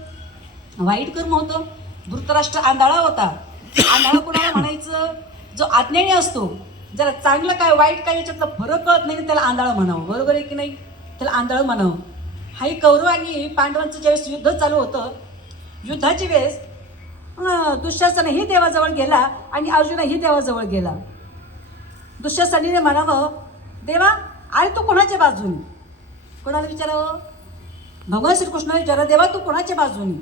वाईट कर्म होतं. धृतराष्ट्र आंधळा होता. आंधळा कोणाला म्हणायचं? जो अज्ञानी असतो, जरा चांगलं काय वाईट काय याच्यातलं फरक कळत नाही त्याला आंधळा म्हणावं. बरोबर आहे की नाही? त्याला आंधळं म्हणावं. हाही कौरव आणि पांडवांचं ज्यावेळेस युद्ध चालू होतं, युद्धाची वेळेस दुःशासनही देवाजवळ गेला आणि अर्जुनही देवाजवळ गेला. दुःशासनीने म्हणावं, देवा अरे तू कोणाच्या बाजूने? कोणाला विचारावं? भगवान श्रीकृष्णाने विचारा, देवा तू कोणाच्या बाजूने?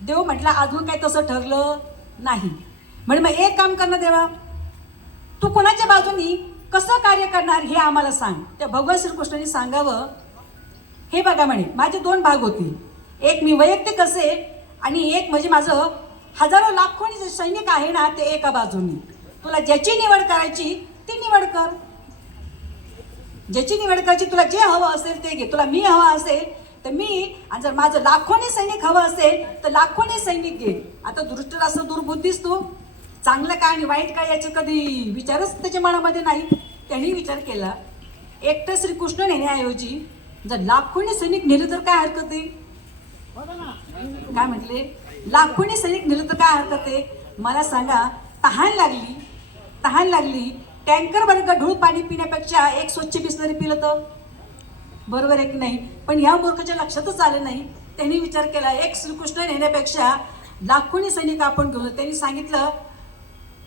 देव म्हटला, अजून काय तसं ठरलं नाही. म्हणे मग एक काम कर ना देवा, तू कोणाच्या बाजूनी कसं कार्य करणार हे आम्हाला सांग. त्या भगवान श्रीकृष्णाने सांगावं, हे बघा म्हणे माझे 2 भाग होतील. एक मी वैयक्तिक असेल आणि एक म्हणजे माझं हजारो लाखोनी जे सैनिक आहे ना ते एका बाजूनी. तुला ज्याची निवड करायची ती निवड कर. ज्याची निवड करायची, तुला जे हवं असेल ते घे. तुला मी हवा असेल तर मी, आणि जर माझं लाखोनी सैनिक हवं असेल तर लाखोनी सैनिक घे. आता दुष्टराष्ट्र दुर्बुद्धीस तू, चांगलं काय आणि वाईट काय याचं कधी विचारच त्याच्या मनामध्ये नाही. त्यांनी विचार केला, एकटं श्रीकृष्ण नेण्याऐवजी जर लाखोनी सैनिक नेले तर काय हरकत आहे? काय म्हटले? लाखोनी सैनिक नेले तर काय हरकत आहे? मला सांगा, तहान लागली टँकर भर ढोळ पाणी पिण्यापेक्षा एक स्वच्छ बिसलरी पिलं तर? बरोबर आहे की नाही? पण ह्या मूर्खाच्या लक्षातच आलं नाही. त्यांनी विचार केला, एक श्रीकृष्ण नेण्यापेक्षा लाखोनी सैनिक आपण घेऊन. त्यांनी सांगितलं,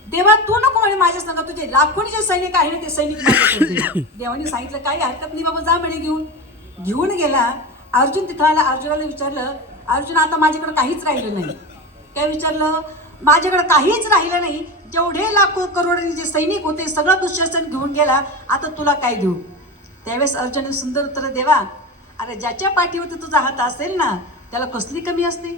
देवा तू नको म्हणे माझ्या संग, तुझे लाखोनी जे सैनिक आहे ना ते सैनिक माझ्याकडे दे. देवाने सांगितलं काही हरकत नाही बाबा, जा म्हणे घेऊन गेला. अर्जुन तिथं आला. अर्जुनाला विचारलं, अर्जुन आता माझ्याकडे काहीच राहिलं नाही. काय विचारलं? माझ्याकडे काहीच राहिलं नाही. जेवढे लाखो करोडांनी जे सैनिक होते सगळं दुःशासन घेऊन गेला, आता तुला काय देऊ? त्यावेळेस अर्जुनाने सुंदर उत्तर, देवा अरे ज्याच्या पाठीवरती तुझा हात असेल ना त्याला कसली कमी असते?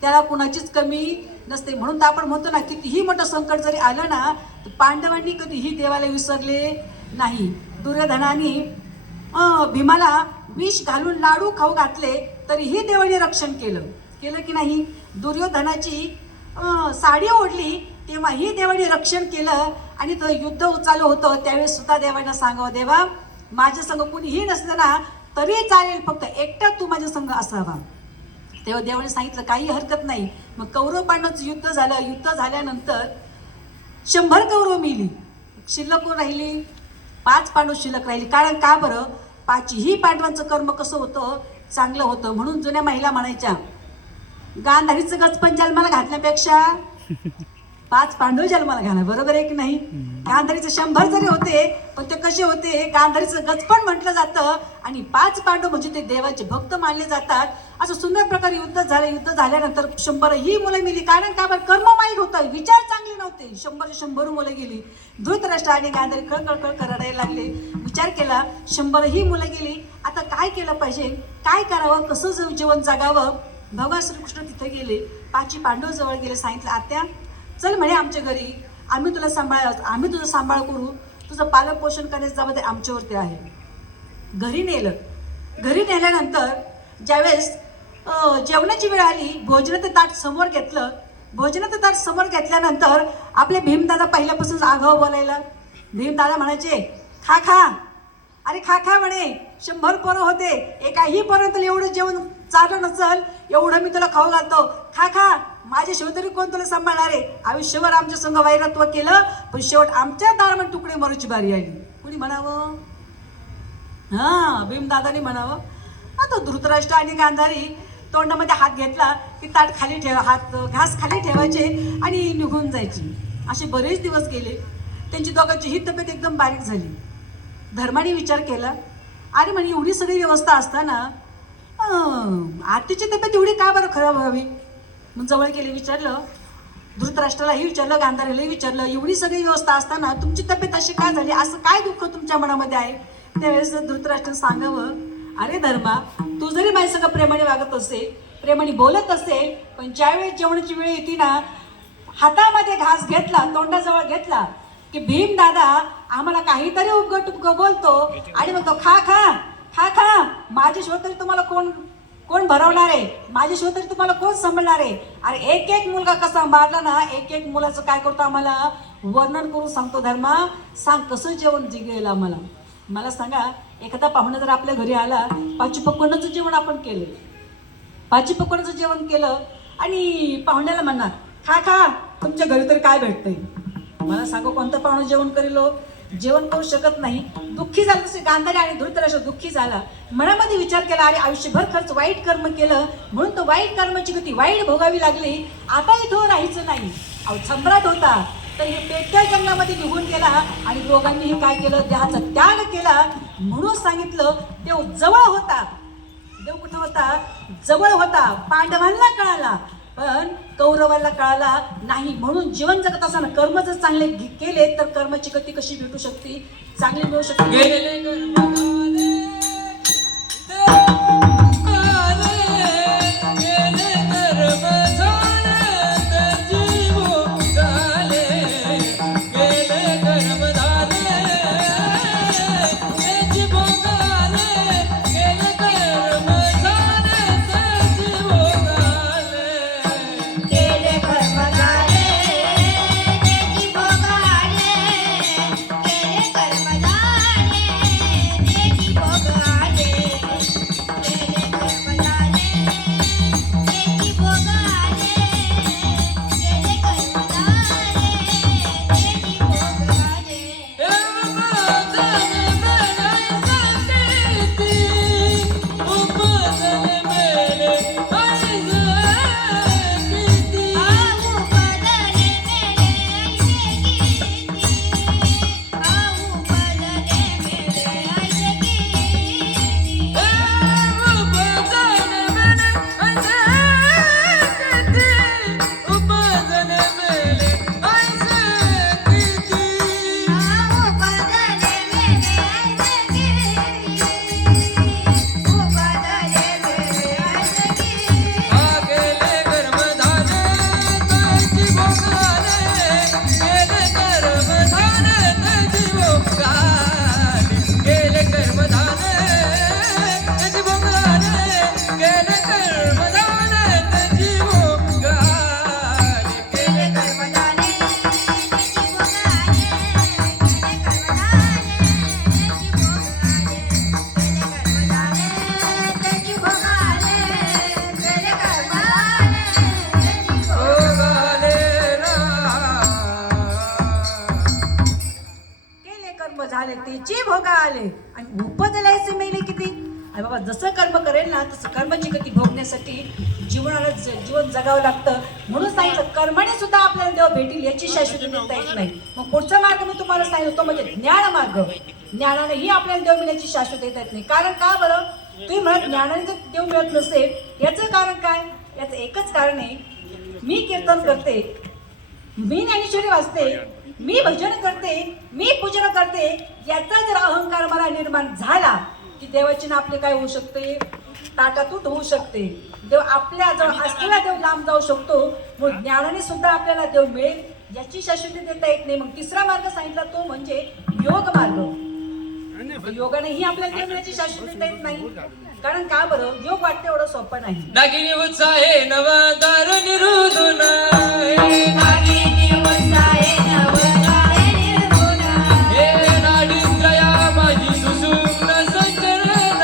त्याला कुणाचीच कमी नसते. म्हणून तर आपण म्हणतो ना, कितीही मोठं संकट जरी आलं ना तर पांडवांनी कधीही देवाला विसरले नाही. दुर्योधनाने भीमाला विष घालून लाडू खाऊ घातले तरीही देवाने रक्षण केलं की नाही? दुर्योधनाची साडी ओढली तेव्हाही देवाने रक्षण केलं. आणि तो युद्ध चालू होतं त्यावेळेस सुद्धा देवाने सांगावं, देवा माझ्या संग कुणीही नसलं ना तरी चालेल, फक्त एकटा तू माझ्या संग असावा. तेव्हा देवाने सांगितलं काही हरकत नाही. मग कौरव पांडवांचं युद्ध झालं. युद्ध झाल्यानंतर 100 कौरव मिली, शिल्लक राहिली 5 पांडव शिल्लक राहिली. कारण का बरं? 5ही पांडवांचं कर्म कसं होतं? चांगलं होतं. म्हणून जुन्या महिला म्हणायच्या, गांधारीचं गचपण जन्माला घातल्यापेक्षा 5 पांडव जन्माला घाला. बरोबर आहे की नाही? गांधारीचे 100 जरी होते पण ते कसे होते? गांधारीचं गचपण म्हटलं जातं आणि 5 पांडव म्हणजे ते देवाचे भक्त मानले जातात. असं सुंदर प्रकारे युद्ध झालं. युद्ध झाल्यानंतर 100ही मुलं मिली. कारण का बरं? कर्म वाईट होतं, विचार चांगले नव्हते. 100 मुलं गेली. धृतराष्ट्र आणि गांधारी कळकळ रडायला लागले. विचार केला 100ही मुलं गेली, आता काय केलं पाहिजे? काय करावं? कसं जीवन जगावं? भगवान श्रीकृष्ण तिथे गेले. 5 पांडव जवळ गेले. सांगितलं, आत्या चल म्हणे आमच्या घरी, आम्ही तुझा सांभाळ करू. तुझं पालन पोषण करण्याची जबाबदारी आमच्यावरती आहे. घरी नेलं. घरी नेल्यानंतर ज्यावेळेस जेवणाची वेळ आली, भोजनाचं ताट समोर घेतलं. भोजनाचं ताट समोर घेतल्यानंतर आपले भीमदादा पहिल्यापासून आगाऊ बोलायला. भीमदादा म्हणायचे, खा अरे खा म्हणे. 100 पोरं होते, एकाही पर्यंत एवढं जेवण चालू नसल एवढं मी तुला खाऊ घालतो. खा माझ्या शिवाय तरी कोण तुला सांभाळणार आहे? आयुष्यभर आमच्या संघ वैरत्व केलं पण शेवट आमच्या दारामध्ये तुकडे मरूची बारी आली. कुणी म्हणावं? भीमदादानी म्हणावं. आता धृतराष्ट्र आणि गांधारी तोंडामध्ये हात घेतला की ताट खाली घास खाली ठेवायचे आणि निघून जायची. असे बरेच दिवस गेले. त्यांची दोघांची ही तब्येत एकदम बारीक झाली. धर्माने विचार केला, अरे म्हणे एवढी सगळी व्यवस्था असताना आरतीची तब्येत एवढी का बरं खराब व्हावी? मग जवळ गेले. विचारलं, धृतराष्ट्रालाही विचारलं, गांधारीलाही विचारलं, एवढी सगळी व्यवस्था असताना तुमची तब्येत अशी काय झाली? असं काय दुःख तुमच्या मनामध्ये आहे? त्यावेळेस धृतराष्ट्र सांगावं, अरे धर्मा तू जरी माझ्या सगळं प्रेमाने वागत असेल, प्रेमाने बोलत असेल, पण ज्यावेळेस जेवणाची वेळ येते ना, हातामध्ये घास घेतला, तोंडाजवळ घेतला की भीम दादा आम्हाला काहीतरी उपगं बोलतो आणि म्हणतो खा माझ्याशिवाय तरी तुम्हाला कोण भरवणार आहे? माझ्याशिवाय तरी तुम्हाला कोण सांभाळणार आहे? अरे एक मुलगा कसा मारला ना, एक मुलाचं काय करतो आम्हाला वर्णन करून सांगतो. धर्मा सांग कसं जेवण जिगेल आम्हाला? मला सांगा, एखादा पाहुणा जर आपल्या घरी आला, 5 पक्वान्नाचं जेवण आपण केलं, 5 पक्वान्नाचं जेवण केलं आणि पाहुण्याला म्हणणार खा खा, तुमच्या घरी तरी काय भेटतंय. मला सांगू कोणतं पाहुणं जेवण करेल हो? जेवण करू शकत नाही. दुःखी झालं तसे गांधारी आणि धृतराष्ट्र दुःखी झाला. मनामध्ये विचार केला अरे आयुष्यभर खर्च वाईट कर्म केलं म्हणून तो वाईट कर्माची गती वाईट भोगावी लागली. आता इथं राहायचं नाही. अहो सम्राट होता तर हे पेटत्या जंगलामध्ये निघून गेला आणि दोघांनीही काय केलं, देहाचा त्याग केला. म्हणून सांगितलं देव जवळ होता. देव कुठं होता? जवळ होता. पांडवांना कळाला पण कौरवाला कळाला नाही. म्हणून जीवन जगत असताना कर्म जर चांगले केले तर कर्माची गती कशी भेटू शकते, चांगली मिळू शकते. गेले गर्भाने गेले गर्भधाने जीव झाले. गेले गर्भधाने जीव झाले. गेले गर्भधाने जीव झाले. केले कर्म झाले त्याची भोगाले. केले कर्म झाले त्याची भोगाले. केले कर्म झाले त्याची भोगाले. केले कर्म झाले त्याची भोगाले. आऊ बदले मेले ऐसे कीती. आऊ बदले मेले ऐसे कीती. आऊ बदले मेले ऐसे कीती. आऊ बदले मेले ऐसे कीती. केले कर्म झाले त्याची भोगाले. केले कर्म झाले त्याची भोगाले. केले कर्म झाले त्याची भोगाले. केले कर्म झाले त्याची केले कर्म झाले त्याची भोगाले. भोगा आले आणि उपजलायचे मेले किती. अरे बाबा जसं कर्म करेल ना तसं कर्माची गती भोगण्यासाठी जीवनाला जीवन जगावं लागतं. म्हणून सांगितलं कर्माने सुद्धा आपल्याला देव भेटील याची शाश्वती देता येत नाही. मग पुढचा मार्ग मी तुम्हाला सांगितलं तो म्हणजे ज्ञान मार्ग. ज्ञानानेही आपल्याला देव मिळण्याची शाश्वती देता येत नाही. कारण का बरं? तुम्ही म्हणत ज्ञानाने जर देव मिळत नसेल याचं कारण काय? याचं एकच कारण आहे, मी कीर्तन करते, मी ज्ञानेश्वरी वाचते, मी भजन करते, मी पूजन करते, याचा जर अहंकार मला निर्माण झाला की देवाची ना आपले काय होऊ शकते, ताटातूट होऊ शकते. देव आपल्या जवळ असलेला देव लांब जाऊ शकतो. मग ज्ञानाने सुद्धा आपल्याला देव मिळेल याची शाश्वती देता येत नाही. मग तिसरा मार्ग सांगितला तो म्हणजे योग मार्ग. योगानेही आपल्याला देव मिळण्याची शाश्वती देता येत नाही. कारण का बरं? योग वाटते एवढं सोपं नाही. नागिनी उत्साहे नवा दार निरुधून नागिनी उत्साहे नवदारे निर्गुण. हे नाडींद्रया माझी सुषुम्न संचरण.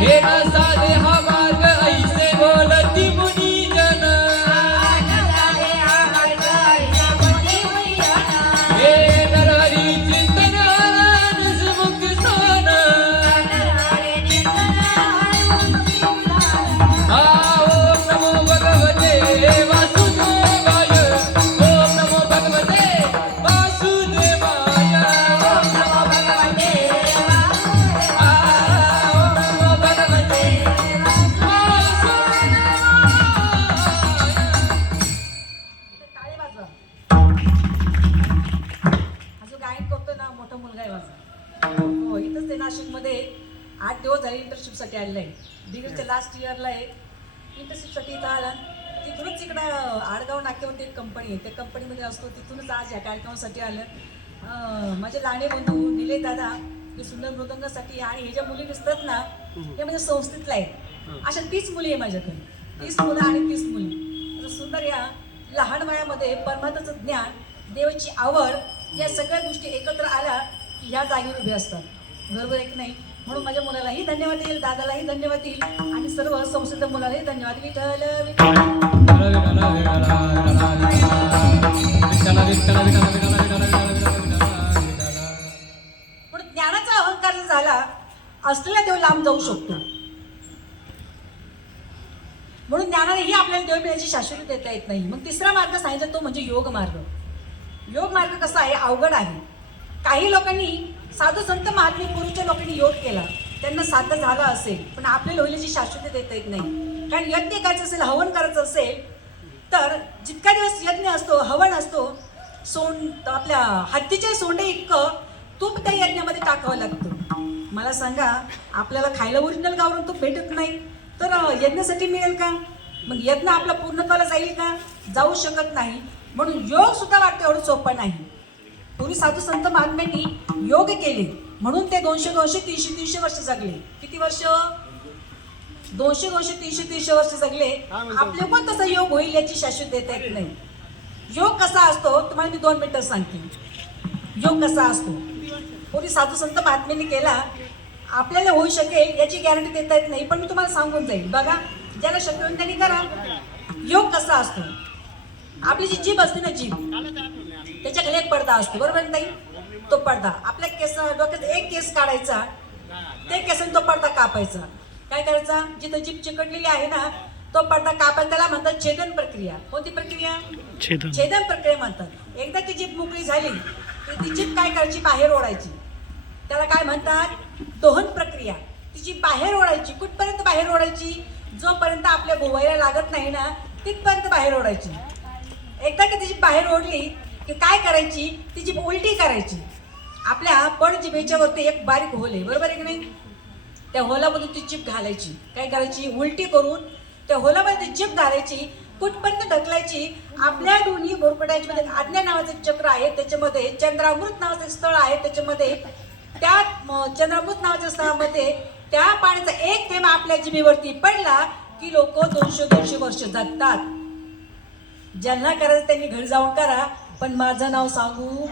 हे न साधे हा मार्ग ऐसे बोलती मुनिजन. हे नरहरी चिंतन निजमुख सन. ओम नमो भगवते वासुदेवाय. ओम नमो भगवते वासुदेवाय. ओम नमो भगवते टाळे वाजवा. अजून गायन करतो ना मोठा मुलगा आहे माझा. हो इथंच ते नाशिकमध्ये 8 दिवस झाले इंटर्नशिपसाठी आलेला आहे. डिग्रीच्या लास्ट इयरला आहे. इंटर्नशिपसाठी इथं आला. तिथूनच इकडं आडगाव नाक्यावरती एक कंपनी आहे, त्या कंपनीमध्ये असतो. तिथूनच आज या कार्यक्रमासाठी आलं. माझे लाडे बंधू निलेश दादा हे सुंदर मृदंगासाठी आणि हे ज्या मुली दिसतात ना हे म्हणजे संस्थेतल्या आहेत. अशा 30 मुली आहे माझ्याकडे. 30 मुलं आणि 30 मुली. आता सुंदर या लहान वयामध्ये परमार्थाचं ज्ञान, देवाची आवड या सगळ्या गोष्टी एकत्र आल्या की ह्या जागेवर उभे असतात. बरोबर आहे की नाही? म्हणून माझ्या मुलालाही धन्यवाद देईल, दादालाही धन्यवाद देईल आणि सर्व संस्कृत मुलालाही धन्यवाद. विठ्ठल विठ्ठल. पण ज्ञानाचा अहंकार जर झाला असलेला देव लांब जाऊ शकतो. म्हणून ज्ञानानेही आपल्याला देव मिळण्याची शाश्वती देता येत नाही. मग तिसरा मार्ग सांगितला तो म्हणजे योग मार्ग. योग मार्ग कसा आहे? अवघड आहे. काही लोकांनी साधू संत महात्मे पूर्वीच्या लोकांनी योग केला, त्यांना साध्य झाला असेल, पण आपल्याला होण्याची शाश्वती देता येत नाही. कारण यज्ञ करायचं असेल, हवन करायचं असेल तर जितका दिवस यज्ञ असतो, हवन असतो, आपल्या हत्तीचे सोंडे इतकं तूप त्या यज्ञामध्ये टाकावं लागतं. मला सांगा, आपल्याला खायला ओरिजिनल गावरून तूप भेटत नाही तर यज्ञासाठी मिळेल का? मग यज्ञ आपला पूर्णत्वाला जाईल का? जाऊ शकत नाही. म्हणून योग सुद्धा वाटतं एवढं सोपं नाही. पूर्वी साधू संत महात्म्यांनी योग केले म्हणून ते 200 300 वर्ष जगले. किती वर्ष? 200 300 वर्ष जगले. आपले पण तसा योग होईल याची शाश्वत देता येत नाही. योग कसा असतो तुम्हाला मी 2 मिनिटं सांगते. योग कसा असतो पूर्वी साधू संत महात्म्यांनी केला, आपल्याला होऊ शकेल याची गॅरंटी देता येत नाही, पण मी तुम्हाला सांगून जाईल. बघा, ज्याला शक्य होईल त्यांनी करा. योग कसा असतो? आपली जी जीभ असते ना, जीभ, त्याच्याखाली एक पडदा असतो, बरोबर नाही? तो पडदा आपल्या केस, डोक्यात एक केस काढायचा, ते केसाने तो पडदा कापायचा. काय करायचा? जिथं जीभ चिकटलेली आहे ना, तो पडदा कापायचा. त्याला म्हणतात छेदन प्रक्रिया. कोणती प्रक्रिया? छेदन प्रक्रिया म्हणतात. एकदा ती जीभ मोकळी झाली तर ती जीभ काय करायची? बाहेर ओढायची. त्याला काय म्हणतात? दोहन प्रक्रिया. तिची बाहेर ओढायची. कुठपर्यंत बाहेर ओढायची? जोपर्यंत आपल्या भोवायला लागत नाही ना, तिथपर्यंत बाहेर ओढायची. एकदा की तिची बाहेर ओढली की काय करायची? तिची उलटी करायची. आपल्या पण जिभेच्या वरती एक बारीक होल आहे, बरोबर आहे की नाही? त्या होलामधून ती जीभ घालायची. काय करायची? उलटी करून त्या होलामध्ये ती जीभ घालायची. कुठपर्यंत ढकलायची? आपल्या दोन्ही बोरपट्याच्या मध्ये आज्ञा नावाचं चक्र आहे, त्याच्यामध्ये चंद्रामृत नावाचं स्थळ आहे, त्याच्यामध्ये त्या चंद्रामृत नावाच्या स्थळामध्ये त्या पाण्याचा एक थेंब आपल्या जिभेवरती पडला की लोक 200 वर्ष जगतात. ज्यांना करायचं त्यांनी घरी जाऊन करा, पण माझं नाव सांगू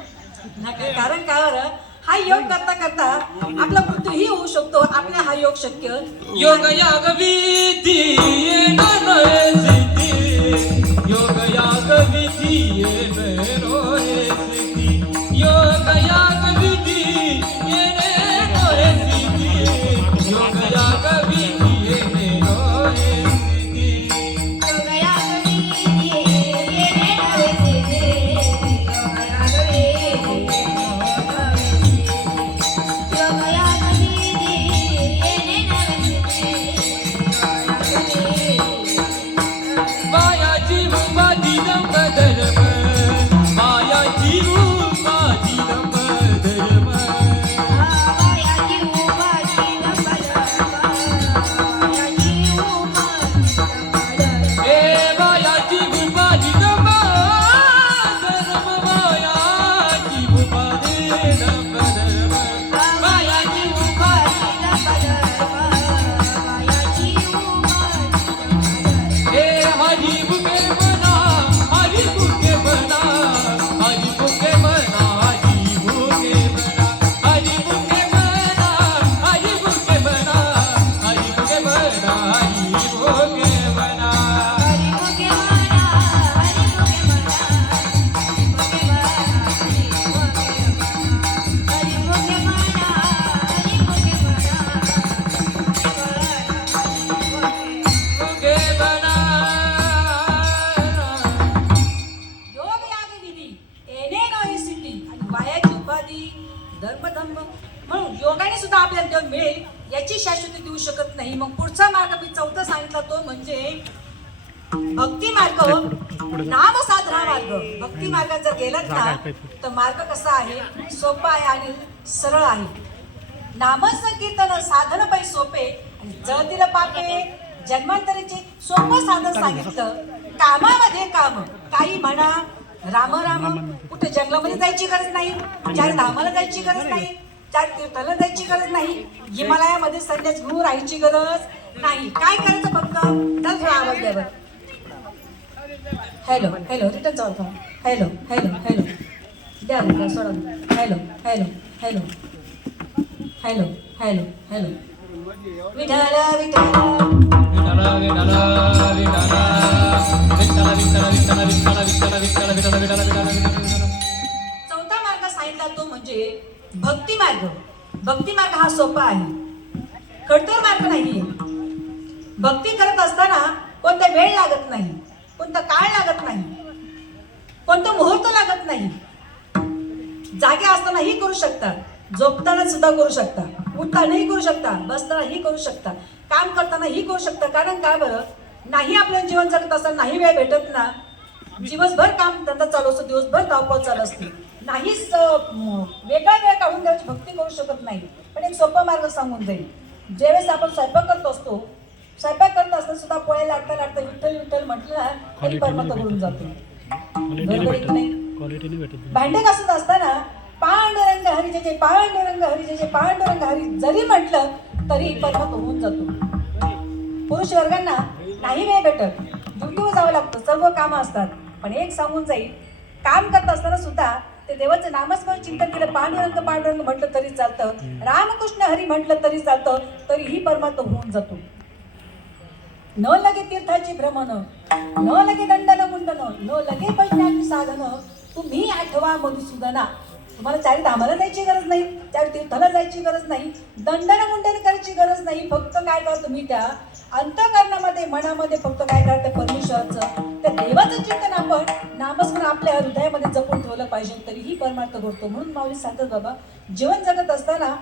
नका. कारण काय बरं, हा योग करता करता आपला मृत्यूही होऊ शकतो. आपला हा योग शक्य. योग याग विधी येणं नये सिद्धी, योग याग विधी येणं नये सिद्धी, योग याग विधी येणं नये सिद्धी, योग याग विधी येणं नये सिद्धी. मायाची उपाधी दंब धर्म, मायाची उपाधी दंब धर्म, ए मायाची उपाधी दंब धर्म, मायाची उपाधी दंब धर्म, मायाची उपाधी ए हरी बुके मना, हरी बुके मना, हरी बुके मना, हरी बुके मना, हरी बुके मना, हरी बुके मना, हरी बुके मना, हरी बुके मना. बुके मना. योग याग विधी येणे नये सिद्धी आणि वायाची उपाधी धर्मधंब. म्हणून योगाने सुद्धा आपल्याला देव मिळेल याची शाश्वती देऊ शकत नाही. मग पुढचा मार्ग मी चौथा सांगितला तो म्हणजे भक्ती मार्ग, नाम साधना मार्ग. भक्ती मार्गात जर गेलात ना तर मार्ग कसा आहे? सोपा आहे आणि सरळ आहे. नामसंकीर्तन साधन पै सोपे आणि जळतील पापे जन्मांतरीचे सोपं साधन सांगितलं. कामामध्ये काम, काही म्हणा, राम राम. कुठे जंगलामध्ये जायची गरज नाही, 4 धामाला जायची गरज नाही, 4 तीर्थाला जायची गरज नाही, हिमालयामध्ये संन्यास घेऊन राहायची गरज नाही. काय करायचं फक्त? चल थोडा आवाज द्या बरं. हॅलो हॅलो, रिटर्न जाऊ का? हॅलो हॅलो हॅलो द्या बरं, सोडा. Hello hello hello hello hello hello विठाला विठाला विठाला विठाला विठाला विठाला विठाला विठाला विठाला विठाला विठाला विठाला विठाला विठाला. चौथा मार्ग सांगितला तो म्हणजे भक्ती मार्ग. भक्ती मार्ग हा सोपा आहे, कठोर मार्ग नाहीये. भक्ती करत असताना कोणता वेळ लागत नाही, कोणता काळ लागत नाही, कोणता मुहूर्त लागत नाही. जागे असतानाही करू शकता, झोपताना सुद्धा करू शकता, उठतानाही करू शकता, बसतानाही करू शकता, काम करतानाही करू शकता. कारण का बरं, नाही आपलं जीवन जगत असताना नाही वेळ भेटत ना. दिवसभर काम धंदा चालू असतो, दिवसभर धावपळ चालू असते, नाहीच वेगळा वेळ काढून देवाची भक्ती करू शकत नाही. पण एक सोपा मार्ग सांगून जाईल. ज्यावेळेस आपण स्वयंपाक करत असतो, स्वयंपाक करत असताना सुद्धा पोळ्या लाटता लाटता विठ्ठल विठ्ठल म्हटलं ना तरी परमात्मा घडून जातो. बरोबर की नाही? भांडे घासत असताना पांडुरंग हरी जय जय, पांडुरंग हरी जय जय, पांडुरंग हरी जरी म्हटलं तरी परमात्मा होऊन जातो. पुरुष वर्गांना नाही वेळ भेटत, ड्युटीवर जावं लागतं, सर्व कामं असतात. पण एक सांगून जाईल, काम करत असताना सुद्धा ते देवाचं नामस्मरण चिंतन केलं, पांडुरंग पांडुरंग म्हटलं तरी चालतं, रामकृष्ण हरी म्हटलं तरी चालतं, तरीही परमात्मा होऊन जातो. न लगे तीर्थाची भ्रमण, न लगे दंडन मुंडन, न लगे पैशाची साधन, तुम्ही आठवा मधुसूदना. तुम्हाला चारी धामाला जायची गरज नाही, चारी तीर्थाला जायची गरज नाही, दंडन मुंडन करायची गरज नाही. फक्त काय करा तुम्ही, त्या अंतःकरणामध्ये मनामध्ये फक्त काय करा, त्या परमेश्वराचं त्या देवाचं चिंतन आपण नामस्मरण आपल्या हृदयामध्ये जपून ठेवलं पाहिजे, तरीही परमार्थ घडतो. म्हणून माऊली सांगतात, बाबा जीवन जगत असताना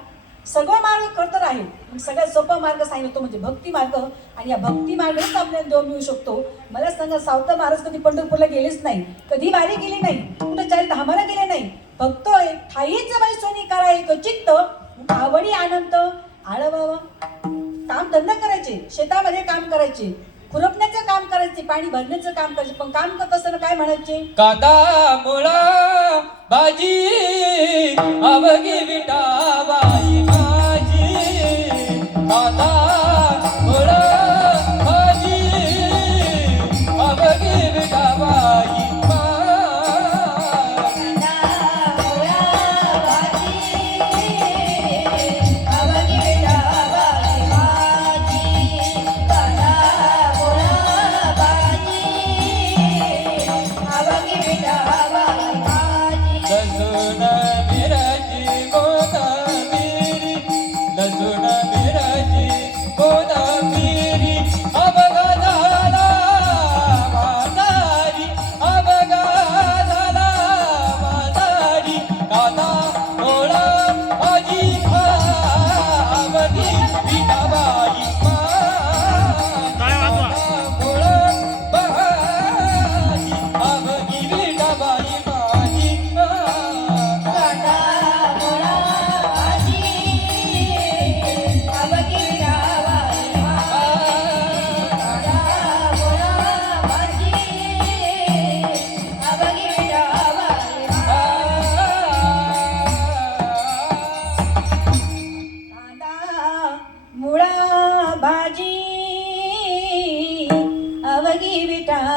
सगळं मार्ग खडतर आहे, पण सगळ्यात सोपा मार्ग सांगितलं तो म्हणजे भक्ती मार्ग. आणि या भक्ती मार्गानेच आपल्याला देव मिळू शकतो. मला सांगा, सावता महाराज कधी पंढरपूरला गेलेच नाही, कधी वारी गेली नाही, कुठं चारी धामाला गेले नाही. फक्त ठाईच बाई सोनी करा एक चित्त, आवडी आनंद आळवावा. काम धंदा करायचे, शेतामध्ये काम करायचे, खुरपण्याचं काम करायचे, पाणी भरण्याचं काम करायचे. पण काम करत असताना काय म्हणायचे, कांदा मुळा भाजी अवघी विठाबाई माझी. कांदा मुळा भाजी अवघी विठाबाई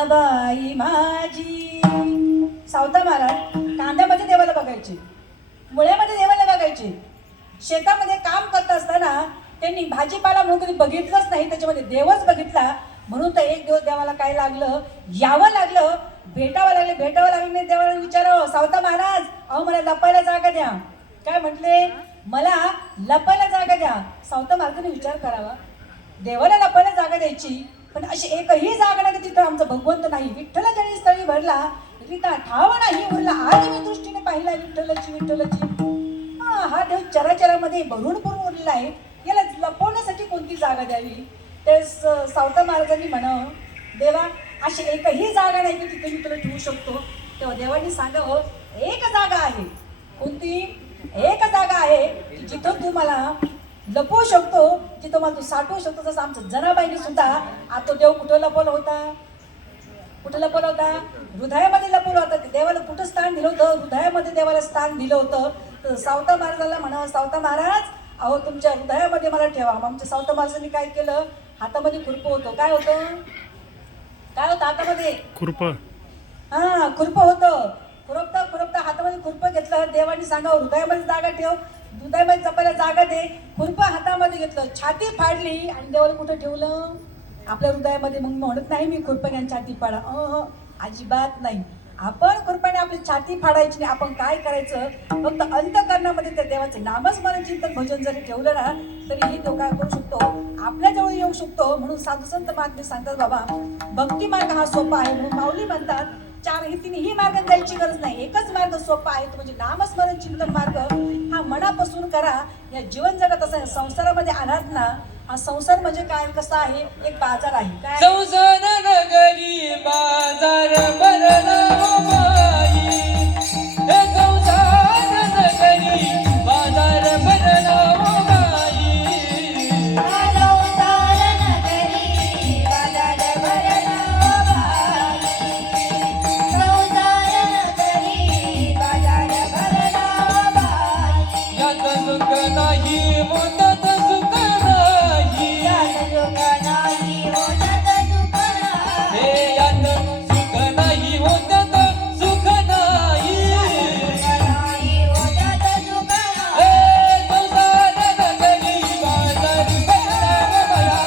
बाई माझी. सावता महाराज कांद्यामध्ये देवाला बघायचे, मुळ्यामध्ये देवाला बघायचे. शेतामध्ये काम करत असताना त्यांनी भाजीपाला म्हणून कधी बघितलंच नाही, त्याच्यामध्ये देवच बघितला. म्हणून तर एक दिवस देवाला काय लागलं, यावं लागलं, भेटावं लागलं नाही. देवाला विचारावं, सावता महाराज अहो मला लपायला जागा द्या. काय म्हटले, मला लपायला जागा द्या. सावता महाराजांनी विचार करावा, देवाला लपायला जागा द्यायची, पण अशी एकही जागा नाही तिथं आमचा भगवंत नाही. विठ्ठला जणी स्थळी भरला रिता ठाव नाही उरला, आज मी दृष्टीने पाहिला विठ्ठलाची. हा देव चराचरामध्ये भरून उरलेला आहे, याला लपवण्यासाठी कोणती जागा द्यावी. ते सावता महाराजांनी म्हणावं, देवा अशी एकही जागा नाही की तिथे मी तुला ठेवू शकतो. तेव्हा देवाने सांगावं, एक जागा आहे. कोणती? एक जागा आहे की जिथं तू मला लपवू शकतो, जिथं मला तू साठवू शकतो. जसं आमचं जनाबाईने सुद्धा आता देव कुठं लपवला होता, हृदयामध्ये लपवलं होतं. देवाला कुठं स्थान दिलं होतं, हृदयामध्ये देवाला स्थान दिलं होतं. तर सावता महाराजाला म्हणावं, सावता महाराज अहो तुमच्या हृदयामध्ये मला ठेवा. मग आमच्या सावता महाराजांनी काय केलं, हातामध्ये खुरपं होतं. काय होतं हातामध्ये? खुरपं होतं. खुरपता हातामध्ये खुरपं घेतलं. देवाने सांगावं, हृदयामध्ये जागा ठेव. हृदयामध्ये जपायला जागा दे. खुरपं हातामध्ये घेतलं, छाती फाडली आणि देवाला कुठं ठेवलं? आपल्या हृदयामध्ये. मग म्हणत नाही मी खुरपण छाती फाडा, अजिबात नाही. आपण खुरपाने आपली छाती फाडायची नाही. आपण काय करायचं, फक्त अंतःकरणामध्ये त्या देवाचं नामस्मरण चिंतन भजन जरी ठेवलं ना तरी देव काय करू शकतो, आपल्याजवळ येऊ शकतो. म्हणून साधू संत महात्मे सांगतात बाबा भक्ती मार्ग हा सोपा आहे. म्हणून माऊली म्हणतात चारही तिन्ही मार्ग जायची गरज नाही, एकच मार्ग सोपा आहे तो म्हणजे नामस्मरण चिंतन मार्ग. हा मनापासून करा. या जीवन जगत असं संसारामध्ये आलात ना, हा संसार म्हणजे काय, कसा आहे, एक बाजार आहे. काय संसार नगरी बाजार भरला ओ बाई, हे संसार नगरी बाजार भरला ओ बाई. संसार नगरी बाजार भरला ओ बाई. संसार नगरी बाजार भरला ओ बाई. यात सुख नाही मोतात सुख नाही, यात सुख नाही होतात सुख नाही. हे यात सुख नाही होतात सुख नाही. नाही होतात सुख नाही. हे संसार नगरी बाजार भरला बाया,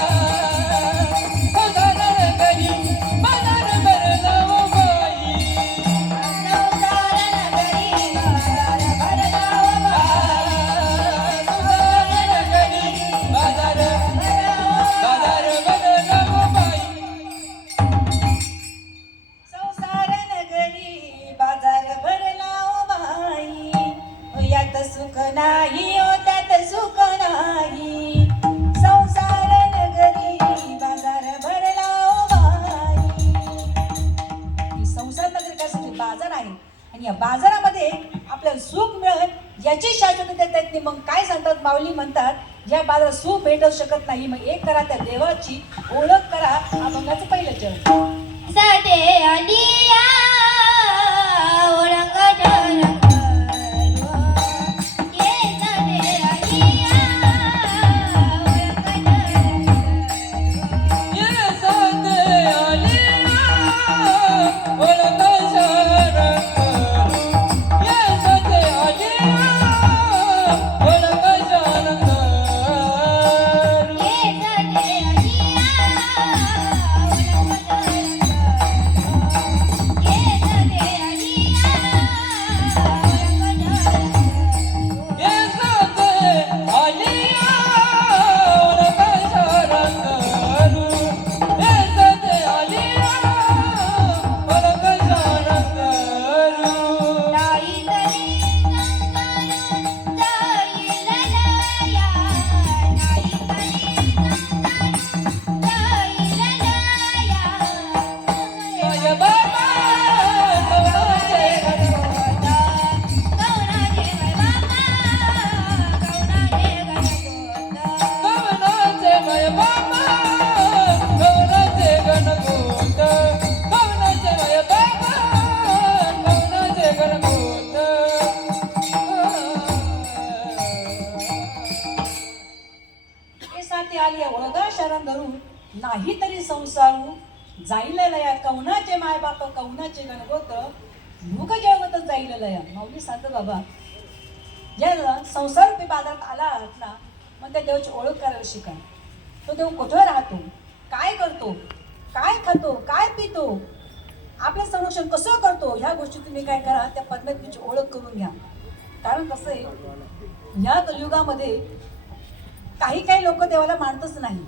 संसार नगरी बाजार भरला ओ बाई. संसार नगरी बाजार भरला ओ बाई. संसार नगरी बाजार भरला ओ बाई. संसार नगरी बाजार भरला ओ बाई, यात सुख नाही ओ त्यात सुख नाही. संसार नगरी बाजार भरला ओ बाई. ही संसार नगरी कशासाठी बाजार आहे आणि या बाजारामध्ये आपल्याला सुख मिळत याची शाश्वती देता येत नाही. मग काय सांगतात माऊली म्हणतात या बाजारात सुख भेटू शकत नाही. मग एक करा त्या देवाची ओळख करा. अभंगाचं पहिलं चरण. साठे आलिया ओळख जन करू. ये साठे आलिया ओळख जन करू. ये साथे आलिया ओळख शरण करू. ये साथे आलिया ओळख शरण करू. ये साठे आलिया ओळख जन करू. ये साठे आलिया नाही तरी संसारू जाईल लया कवनाचे माय बाप कवनाचे गणगोत मुख जगत जाईल लया. माऊली सांगतो बाबा ज्या संसार रूपी बाजारात आला आहात ना मग त्या देवाची ओळख करायला शिका. तो देव कुठं राहतो, काय करतो, काय खातो, काय पितो, आपलं संरक्षण कसं करतो, ह्या गोष्टी तुम्ही काय करा त्या परमेश्वराची ओळख करून घ्या. कारण कसं आहे ह्या कलियुगामध्ये काही लोक देवाला मानतच नाही.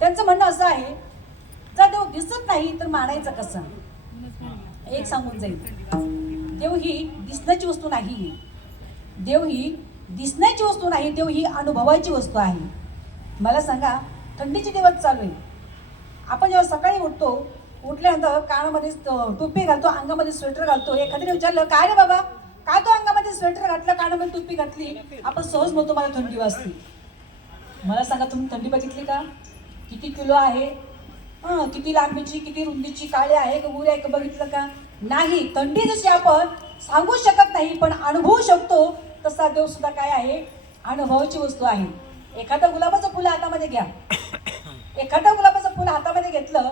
त्यांचं म्हणणं असं आहे जर देव दिसत नाही तर मानायचं कसं. एक सांगून जाईल देव ही दिसण्याची वस्तू नाही, देव ही दिसण्याची वस्तू नाही, देव ही अनुभवाची वस्तू आहे. मला सांगा थंडीचे दिवस चालू आहे, आपण जेव्हा सकाळी उठतो उठल्यानंतर कानामध्ये टोपी घालतो, अंगामध्ये स्वेटर घालतो. एखाद्याने विचारलं काय रे बाबा काय तो अंगामध्ये स्वेटर घातलं कानामध्ये टोपी घातली, आपण सहज म्हणतो मला थंडी वाजते. मला सांगा तुम्ही थंडी बघितली का, किती किलो आहे, किती लांबीची किती रुंदीची, काळी आहे का गोरी आहे का बघितलं का नाही. थंडी जशी आपण सांगू शकत नाही पण अनुभवू शकतो तसा देव सुद्धा काय आहे अनुभवाची वस्तू आहे. एखादं गुलाबाचं फुल हातामध्ये घ्या, एखादं गुलाबाचं फुल हातामध्ये घेतलं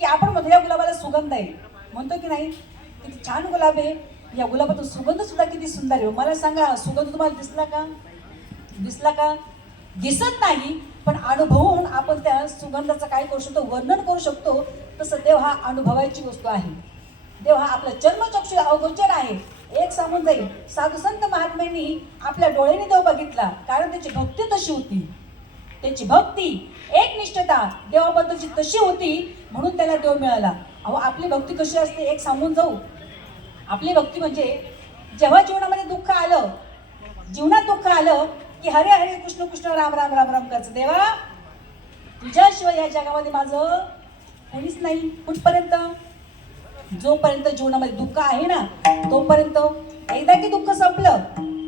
की आपण म्हणतो या गुलाबाला सुगंध आहे, म्हणतो की नाही किती छान गुलाब आहे, या गुलाबातून सुगंध सुद्धा किती सुंदर आहे. मला सांगा, सुगंध तुम्हाला दिसला का? दिसला का? दिसत नाही, पण अनुभवून आपण त्या सुगंधाचं काय करू शकतो, वर्णन करू शकतो. तसं देव हा अनुभवायची वस्तू आहे. देव हा आपला चर्मचक्षु अगोचर आहे. एक सांगून जाईल, साधू संत महात्म्यांनी आपल्या डोळ्याने देव बघितला, कारण त्याची भक्ती तशी होती. त्याची भक्ती, एकनिष्ठता देवाबद्दलची तशी होती, म्हणून त्याला देव मिळाला. अहो, आपली भक्ती कशी असते एक सांगून जाऊ. आपली भक्ती म्हणजे जेव्हा जीवनामध्ये दुःख आलं, जीवनात दुःख आलं की हरे हरे कृष्ण कृष्ण राम राम राम राम करायचं. देवा, तुझ्याशिवाय या जगामध्ये माझं कोणीच नाही. कुठपर्यंत? जोपर्यंत जीवनामध्ये दुःख आहे ना, तोपर्यंत. एकदा की दुःख संपलं,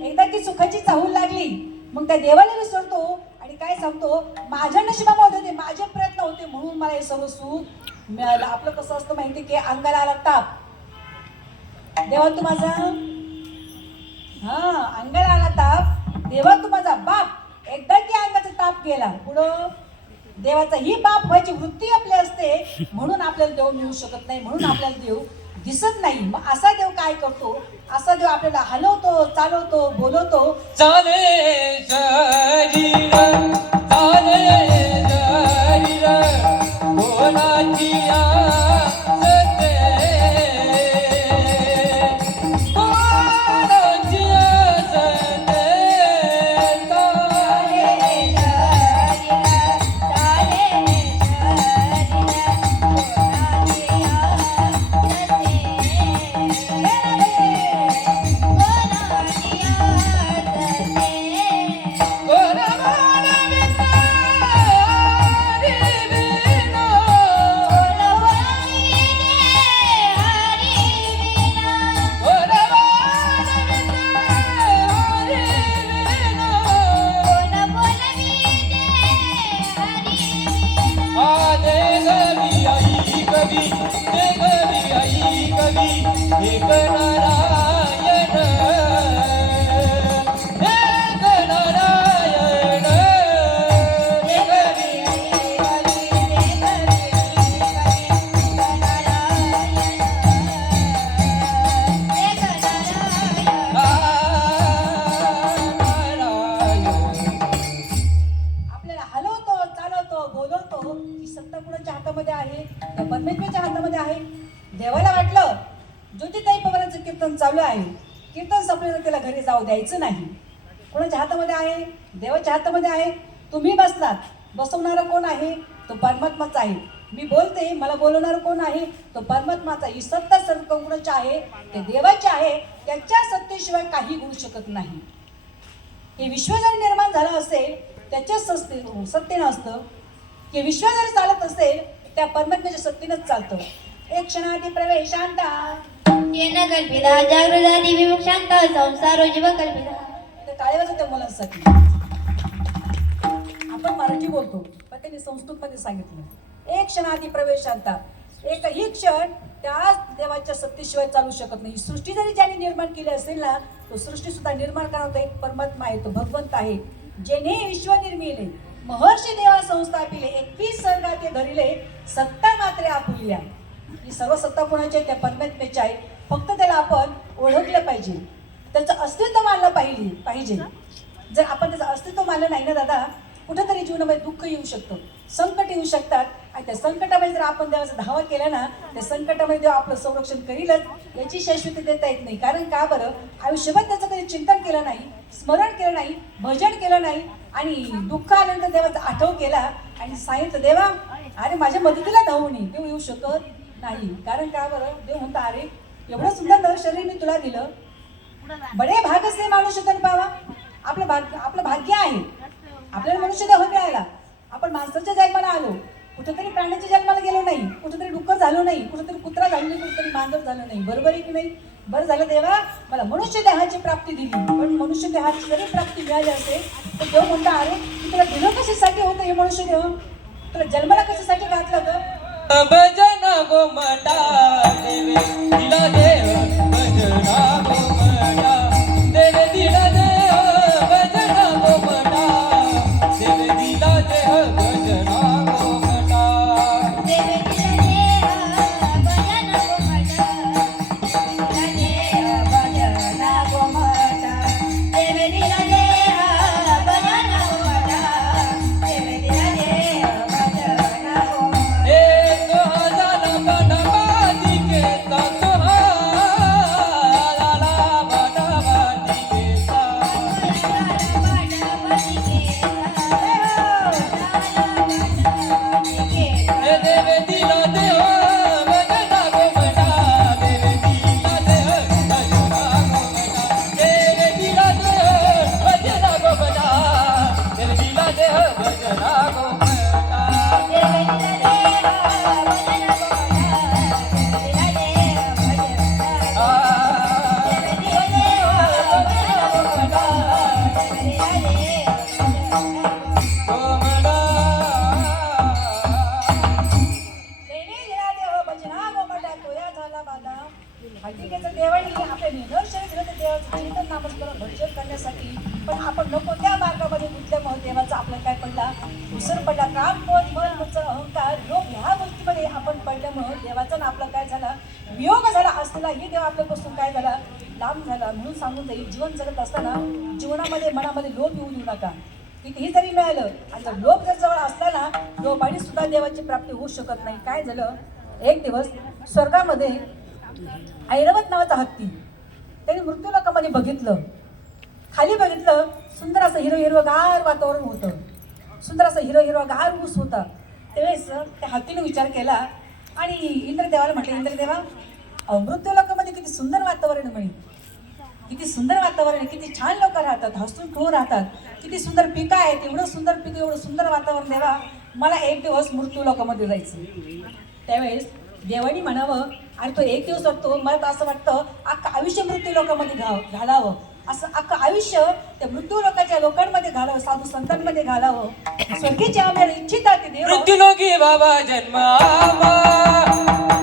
एकदा की सुखाची चाहूल लागली, मग त्या देवाला विसरतो आणि काय सांगतो, माझ्या नशिबामध्ये होते, माझे प्रयत्न होते, म्हणून मला हे सर्व सुख मिळालं. आपलं कसं असतं माहिती की अंगाला आला ताप, देवा तू माझा, अंगाला आला ताप, देवा तू माझा बाप. एकदा की अंगाचा ताप गेला, पुढं देवाचा ही बाप व्हायची वृत्ती आपली असते, म्हणून आपल्याला देव मिळू शकत नाही, म्हणून आपल्याला देव दिसत नाही. मग असा देव काय करतो? असा देव आपल्याला हलवतो, चालवतो, बोलवतो. चाले शरीर, चाले शरीर, कोणाची आसते, कोणाची आसते. एक नारायण, एक नारायण, आपल्याला हलवतो, चालवतो, बोलवतो. ही सत्ता कुणाच्या हातामध्ये आहे? त्या परमेश्वराच्या हातामध्ये आहे. देवाला वाटलं ज्योतिताई पवारांचं कीर्तन चालू आहे, कीर्तन संपल्यानं त्याला घरी जाऊ द्यायचं नाही. कोणाच्या हातामध्ये आहे? देवाच्या हातामध्ये आहे. तुम्ही बसलात, बसवणारं कोण आहे? तो परमात्माचा आहे. मी बोलते, मला बोलवणारं कोण आहे? तो परमात्माचा. ही सत्ता सर्व कोणाची आहे? ते देवाची आहे. त्याच्या सत्तेशिवाय काही घडू शकत नाही. हे विश्व जर निर्माण झालं असेल त्याच्या सत्तेनं असतं, की विश्व जर चालत असेल त्या परमात्म्याच्या सत्तेनंच चालतं. एक क्षणाधी प्रवेशांता येन कल्पिता जागृती विमुक्षांता संसारो जीव कल्पिता. ते टाळे वाजवते मुलांसाठी. आपण मराठी बोलतो, पण त्यांनी संस्कृतमध्ये सांगितलं एक क्षणाधी प्रवेशांता. एकही क्षण त्या देवाच्या सत्तेशिवाय चालू शकत नाही. सृष्टी जरी ज्याने निर्माण केली असेल ना, तो सृष्टी सुद्धा निर्माण करणारा एक परमात्मा आहे, तो भगवंत आहे. जेने विश्व निर्मिले महर्षी देवा संस्थापिले, 21 सर्गाते धरिले सत्ता मात्रे आपुलिया. ही सर्व सत्ता कोणाची आहे? त्या परमात्म्याची आहे. फक्त त्याला आपण ओळखलं पाहिजे, त्याचं अस्तित्व मानलं पाहिजे. जर आपण त्याचं अस्तित्व मानलं नाही ना दादा, कुठेतरी जीवनामध्ये दुःख येऊ शकतं, संकट येऊ शकतात. आणि त्या संकटामध्ये जर आपण देवाचा धावा केला ना, त्या संकटामध्ये देव आपलं संरक्षण करीलच, याची शाश्वती देता येत नाही. कारण का बरं? आयुष्यभर त्याचं कधी चिंतन केलं नाही, स्मरण केलं नाही, भजन केलं नाही, आणि दुःख आल्यानंतर देवाचा आठव केला आणि सांगितलं देवा अरे माझ्या मदतीला धावून ये, देव येऊ शकत नाही. कारण का बरं? देव म्हणता अरे एवढं सुंदर नर शरीर मी तुला दिलं, बडे भाग से मनुष्य तन पावा. आपलं भाग्य आहे, आपल्याला मनुष्य देह मिळाला. आपण माणसाच्या जन्माला आलो, कुठेतरी प्राण्याच्या जन्माला गेलो नाही, कुठेतरी डुक्कर झालो नाही, कुठेतरी कुत्रा झालो नाही, कुठेतरी मांजर झालं नाही. बरोबर आहे की नाही? बरं झालं देवा मला मनुष्य देहाची प्राप्ती दिली. पण मनुष्य देहाची जरी प्राप्ती मिळाली असेल तर देव म्हणता अरे तुला दिलं कशासाठी होतं हे मनुष्य देह? तुला जन्माला कशासाठी घातलं होतं? भजन गोमटा देवे दिला देव, भजना गोमटा देवे दिला देव, भजना गोमटा देवे दिला देव, भजना गोमटा. देवे दिला देव भजन गोमटा, दिला देव आपला काय पडला, विसर पडला. काम, क्रोध, मन, मत्सर, अहंकार, लोभ ह्या गोष्टीमध्ये आपण पडल्यामुळं देवाचा ना आपला काय झाला, वियोग झाला. असलेलाही देव आपल्यापासून काय झाला, लांब झाला. म्हणून सांगून जाईल, जीवन जगत असताना जीवनामध्ये मनामध्ये लोभ येऊ देऊ नका. कितीही जरी मिळालं आणि जर लोभ जर जवळ असला ना, लोभाने सुद्धा देवाची प्राप्ती होऊ शकत नाही. काय झालं, एक दिवस स्वर्गामध्ये ऐरावत नावाचा हत्ती त्यांनी मृत्यूलोकामध्ये बघितलं. खाली बघितलं, सुंदर असं हिरवगार वातावरण होतं, सुंदर असं हिरवगार ऊस होता. त्यावेळेस त्या हत्तीने विचार केला आणि इंद्रदेवाला म्हटलं, इंद्रदेवा, मृत्यूलोकामध्ये किती सुंदर वातावरण म्हणे, किती सुंदर वातावरण, किती छान लोक राहतात, हसून ठेवून राहतात, किती सुंदर पिकं आहेत, एवढं सुंदर पिकं, एवढं सुंदर वातावरण देवा, मला एक दिवस मृत्यूलोकामध्ये जायचं. त्यावेळेस देवानी म्हणावं, अरे तो एक दिवस वाटतो, मला तर असं वाटतं अख्खं आयुष्य मृत्यूलोकामध्ये घालावं, असं अख्खं आयुष्य त्या मृत्यूलोकाच्या लोकांमध्ये घालावं, साधू संतांमध्ये घालावं. स्वर्गीची आम्हाला इच्छिता ते देव. मृत्युलोकी बाबा जन्म आबा,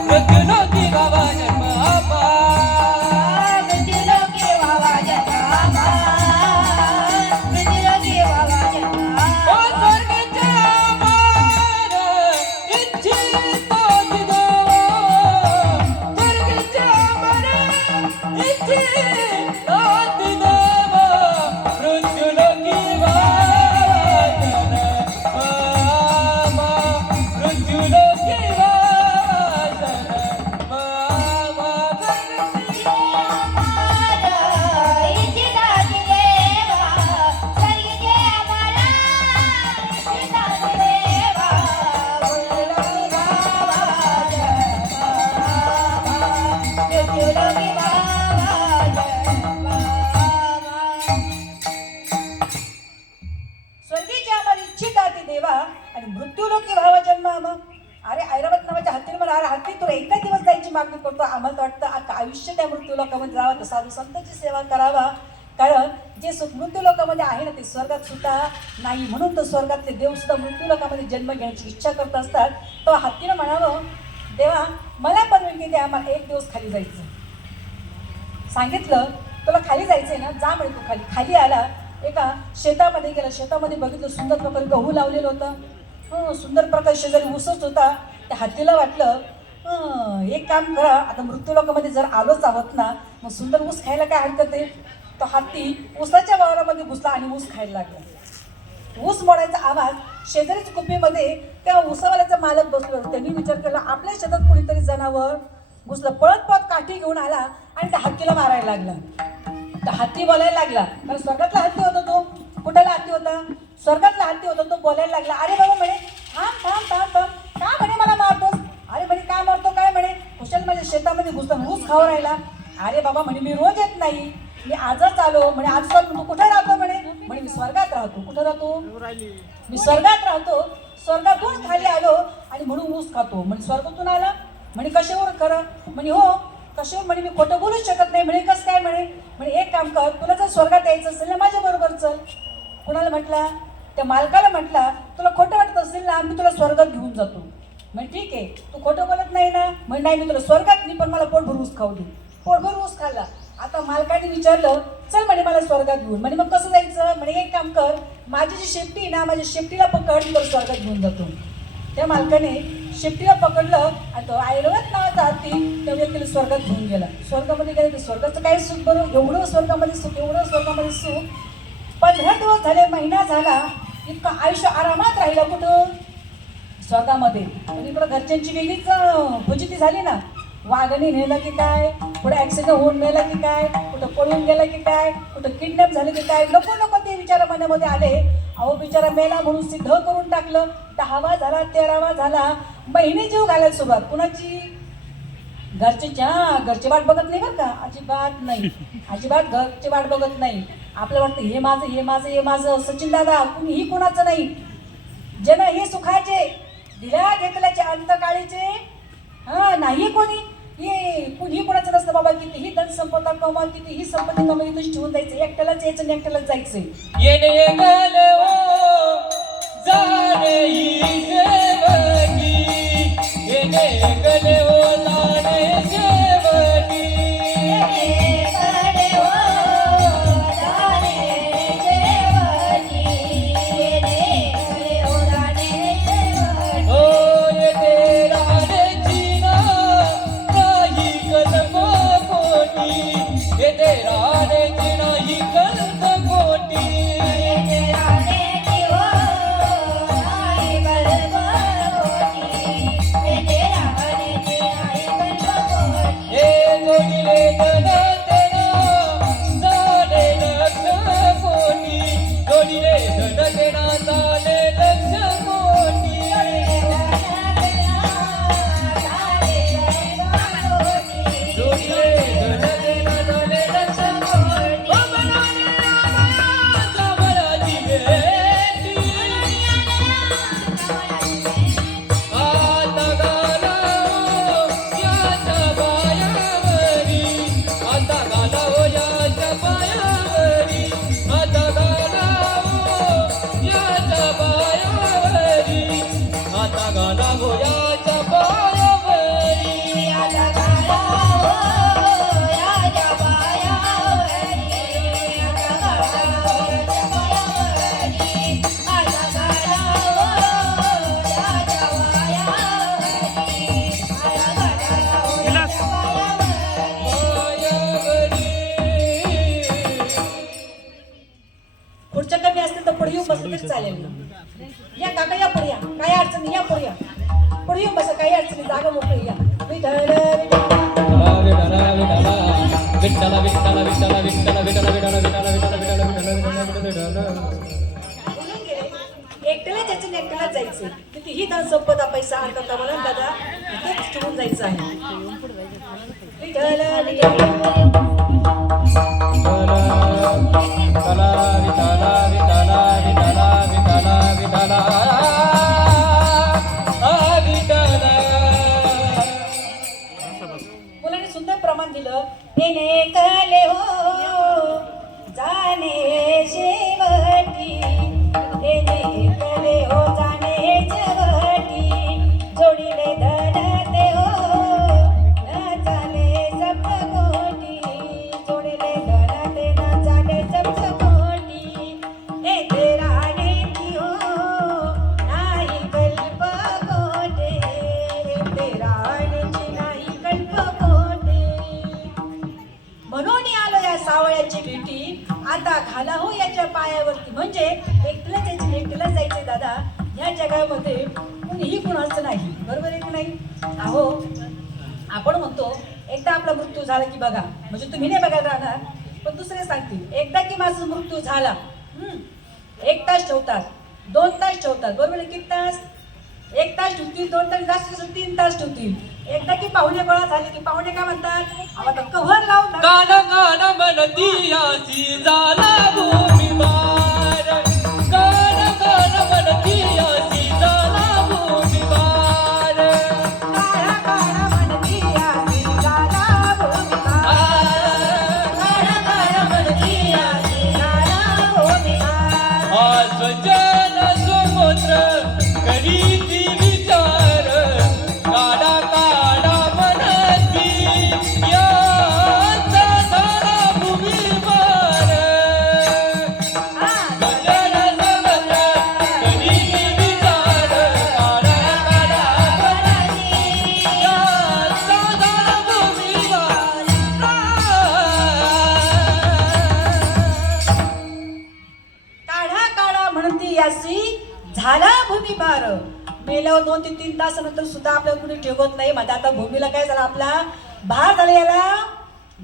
मृत्युलोकी बाबा जन्म आबा, मृत्युलोकी व्हावा जन्म, मृत्युलोकी व्हावा जन्म. ओ स्वर्गाच्या आम्हाला इच्छितो की देव, स्वर्गाच्या आम्हाला इच्छितो की देव, मृत्युलोकी बाबा जन्म आबा, मृत्युलोकी बाबा जन्म आबा. स्वर्गीची आम्हाला इच्छिता ती देवा आणि मृत्यूलोकी व्हावा जन्म आम्हा. अरे ऐरावत नावाच्या हत्तीने मला, अरे हत्ती तुला एका दिवस जायची मागणी करतो, आम्हाला तर वाटतं अख्खं आयुष्य त्या मृत्यूलोकामध्ये जावं, तर साधू संतांची सेवा करावा. कारण जे सुख मृत्यूलोकामध्ये आहे ना ते स्वर्गात सुद्धा नाही. म्हणून तो स्वर्गातले देव सुद्धा मृत्यूलोकामध्ये जन्म घेण्याची इच्छा करत असतात. तो हत्तीनं म्हणावं, देवा मला परवानगी द्या, आम्हाला एक दिवस खाली जायचं. सांगितलं, तुला खाली जायचंय ना, जा म्हणे तू खाली. खाली आला, एका शेतामध्ये गेला. शेतामध्ये बघितलं, सुंदर प्रकारे गहू लावलेलं होतं, सुंदर प्रकारे शेजारी ऊसच होता. त्या हत्तीला वाटलं, एक काम करा, आता मृत्यूलोकामध्ये जर आलोच आहोत ना, मग सुंदर ऊस खायला काय हरकत आहे. तो हत्ती ऊसाच्या वावरामध्ये घुसला आणि ऊस खायला लागला. ऊस मोडायचा आवाज शेजारीच कुपीमध्ये त्या ऊसावाल्याचा मालक बसलो. त्यांनी विचार केला, आपल्या शेतात कुणीतरी जनावर घुसलं. पळत पळत काठी घेऊन आला आणि त्या हत्तीला मारायला लागला. तर हत्ती बोलायला लागला, कारण स्वर्गातला हत्ती होता तो. कुठला हत्ती होता, स्वर्गातला हत्ती होता. तो बोलायला लागला, अरे बाबा म्हणे, थांब थांब थांब थांब, का म्हणे मला मारतोस. अरे म्हणे काय मारतो, काय म्हणे, कुशल माझ्या शेतामध्ये घुसला, ऊस खाऊ राहिला. अरे बाबा म्हणे, मी रोज येत नाही, मी आजच आलो. म्हणे आज तू कुठे राहतो, म्हणे मी स्वर्गात राहतो. कुठं राहतो, मी स्वर्गात राहतो, स्वर्गातून खाली आलो आणि म्हणून ऊस खातो. म्हणे स्वर्गातून आला, म्हणे कशावर खरं, म्हणे हो कशावर, म्हणे मी खोटं बोलूच शकत नाही. म्हणे कसं काय, म्हणे एक काम कर, तुला जर स्वर्गात यायचं असेल ना माझ्या बरोबर चल. कुणाला म्हटला, त्या मालकाला म्हटला, तुला खोटं वाटत असेल ना, मी तुला स्वर्गात घेऊन जातो. म्हणजे ठीक आहे, तू खोटं बोलत नाही ना, म्हणजे नाही मी तुला स्वर्गात नाही, पण मला पोटभर ऊस खाऊ दे. पोटभर ऊस खाल्ला. आता मालकाने विचारलं, चल म्हणे मला स्वर्गात घेऊन. म्हणे मग कसं जायचं, म्हणे एक काम कर, माझी जी शेपटी ना, माझ्या शेपटीला पकड, मी तुला स्वर्गात घेऊन जातो. त्या मालकाने शेपटीला पकडलं आणि तो ऐरावत नावाचा हत्ती त्या व्यक्तीला स्वर्गात घेऊन गेला. स्वर्गामध्ये गेले, तर स्वर्गाचं काय सुख बरं, एवढं स्वर्गामध्ये सुख, एवढं स्वर्गामध्ये सुख. 15 दिवस झाले, महिना झाला, इतकं आयुष्य आरामात राहिलं कुठं, स्वर्गामध्ये. पण इकडं घरच्यांची वेगळीच फजिती झाली ना. वाघाने नेलं की काय, पुढे ॲक्सिडेंट होऊन मेला की काय, कुठं पळून गेला की काय, कुठं किडनॅप झालं की काय, नको ते विचार मनामध्ये आले. अहो बिचारा मेला म्हणून सिद्ध करून टाकलं. 10वा झाला, 13वा झाला, महिने जीव घालायला सुरुवात. कुणाची, घरची वाट बघत नाही बरं का, अजिबात नाही, अजिबात घरची वाट बघत नाही. आपलं वाटतं हे माझं, हे माझं, हे माझं. सचिन दादा कुणीही कोणाचं नाही. जन हे सुखाचे दिल्या घेतल्याचे अंतकाळीचे, नाही कोणी, हे कुणी कोणाचं नसतं बाबा. कितीही धन संपदा कमा, कितीही संपत्ती कमाई तुझी ठेवून जायचं, एकट्यालाच यायचं आणि एकट्यालाच जायचंय. येणे गले ओ जाणे ही सेवकी, येणे गले ओ जाणे सेवकी, कडे हो जाणे जेवणी, येणे खुर्च्या कमी असतील तर पुढे येऊन बसलं तरी चालेल. या काका या पुढे या, काय अडचणी या पुढे या, पुढे येऊन बसा, काही अडचणी जागा मोकळी या. विठ्ठल विठ्ठल विठ्ठल विठ्ठल विठ्ठल विठ्ठल विठ्ठल विठ्ठल विठ्ठल विठ्ठल विठ्ठल बोलून गेले एकट्याला जायचं नाही, एकट्यालाच जायचं. कितीही धन संपदा पैसा अर्थ कमला दादा इथेच ठेवून जायचं आहे. विठ्ठल मुलांनी सुंदर प्रमाण दिलं. येणे कले हो जाणे शेवटी, येणे कले हो जाणे शेवटी, जोडीले धन ते हो न चाले सप्तकोटी, जोडीले धन ते न चाले सप्तकोटी. हे ते राहण्याची हो नाही कल्प कोटे, हे ते राहण्याची नाही कल्प कोटे. म्हणून आलो या सावळ्याची भेटी, आता घाला हो याच्या पायावरती. म्हणजे एकटीला जायचं एकटीला जायचंय दादा. या जगामध्ये कुणीही कुणाचं नाही, बरोबर आहे की नाही? अहो आपण म्हणतो एकदा आपला मृत्यू झाला की बघा, म्हणजे तुम्ही नाही बघायला राहणार पण दुसरे सांगतील एकदा की माझा मृत्यू झाला, 1 तास ठेवतात, 2 तास ठेवतात, बरोबर आहे? किती तास? 1 तास ठेवतील, 2 तास जास्त 3 तास ठेवतील. एकदा की पाहुणे गोळा झाले की पाहुणे काय म्हणतात, आता कव्हर लावून गाण गाण म्हणती आसी झाला भूमिभार, गाण गाण म्हणती आसी झाला भूमिभार. काळा काळा म्हणती आसी झाला भूमिभार, काळा काळा म्हणती आसी झाला भूमिभार. आज जन सुपुत्र करीती विचार, काढा काढा म्हणती याचा झाला भूमिभार. जन सुपुत्र करीती विचार, काढा काढा म्हणती याचा झाला भूमिभार. काढा काढा म्हणती यासी झाला भूमिभार. मेल्यावर 2 ते 3 तासानंतर सुद्धा आपल्याला कुणी ठेवत नाही. म्हणजे आता भूमीला काय झालं, आपला भार झाला, याला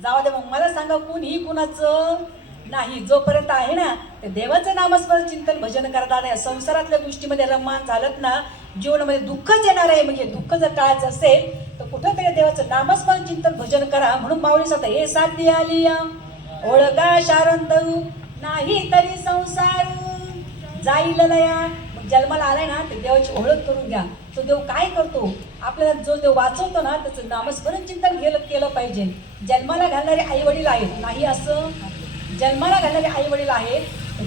जाऊ दे. मग मला सांगा कुणीही कुणाचं नाही. जोपर्यंत आहे ना ते देवाचं नामस्मरण चिंतन भजन करता नाही. संसारातल्या गोष्टीमध्ये रममान झालं ना जीवनामध्ये दुःखच येणार आहे. म्हणजे दुःख जर टाळायचं असेल तर कुठंतरी देवाचं नामस्मरण चिंतन भजन करा. म्हणून माऊली सांगता हे साध्य आली ओळगा शारंतरू, नाही तरी संसार जाईल लया. जन्माला आलाय ना ते देवाची ओळख करून घ्या. तो देव काय करतो, आपल्याला जो देव वाचवतो ना त्याचं नामस्मरण चिंतन केलं पाहिजे. जन्माला घालणारे आई वडील आहेत, नाही असं जन्माला घालणारे आई वडील आहेत.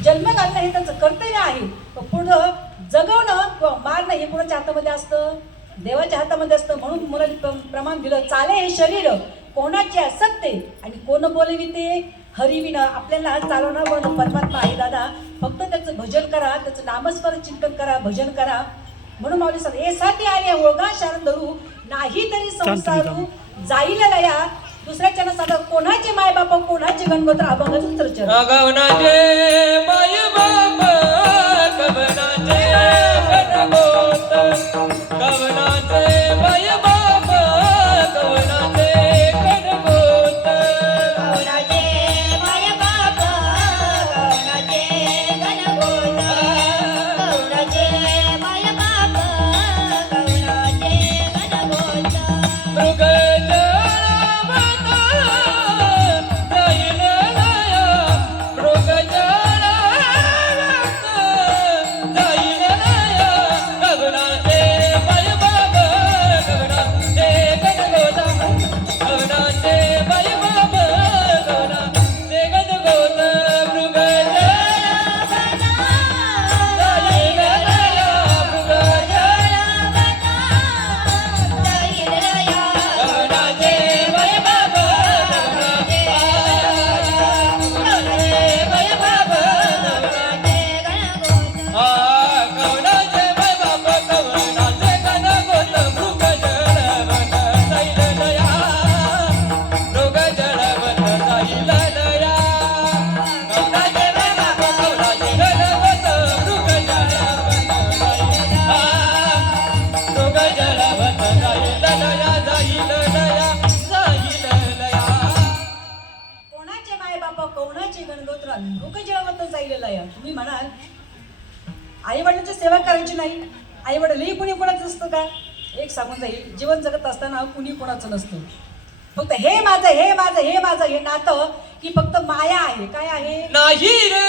जन्म घालणं हे त्यांचं कर्तव्य आहे. पुढं जगवणं किंवा मारणं हे कोणाच्या हातामध्ये असतं, देवाच्या हातामध्ये असतं. म्हणून मुलांनी प्रमाण दिलं. चाले हे शरीर कोणाचे असते आणि कोण बोलविते हरिविना. आपल्याला चालवणार परमात्मा आहे दादा. फक्त त्याचं भजन करा, त्याचं नामस्मरण चिंतन करा, भजन करा. म्हणून माऊली सांगते हे साठी आले ओळगा शारण धरू, नाही तरी संसारू जाईल लया. दुसऱ्याच्या साधा कोणाचे माय बाप कोणाचे गणगोत्र अभंगाचं चर्चा. कवनाचे माय बाप कवनाचे गणगोत, कवनाचे माय बाप कवनाचे गणगोत, कवनाचे माय बाप कवनाचे गणगोत, कवनाचे माय बाप कवनाचे गणगोत. मृग जाईल लया, मृग तुम्ही म्हणाल आई वडिलांची सेवा करायची नाही, आई वडीलही कुणी कोणाचं असतं का? एक सांगून जाईल, जीवन जगत असताना कुणी कोणाचं नसतं. फक्त हे माझं हे माझं हे माझं हे नातं ही फक्त माया आहे. काय आहे? नाही रे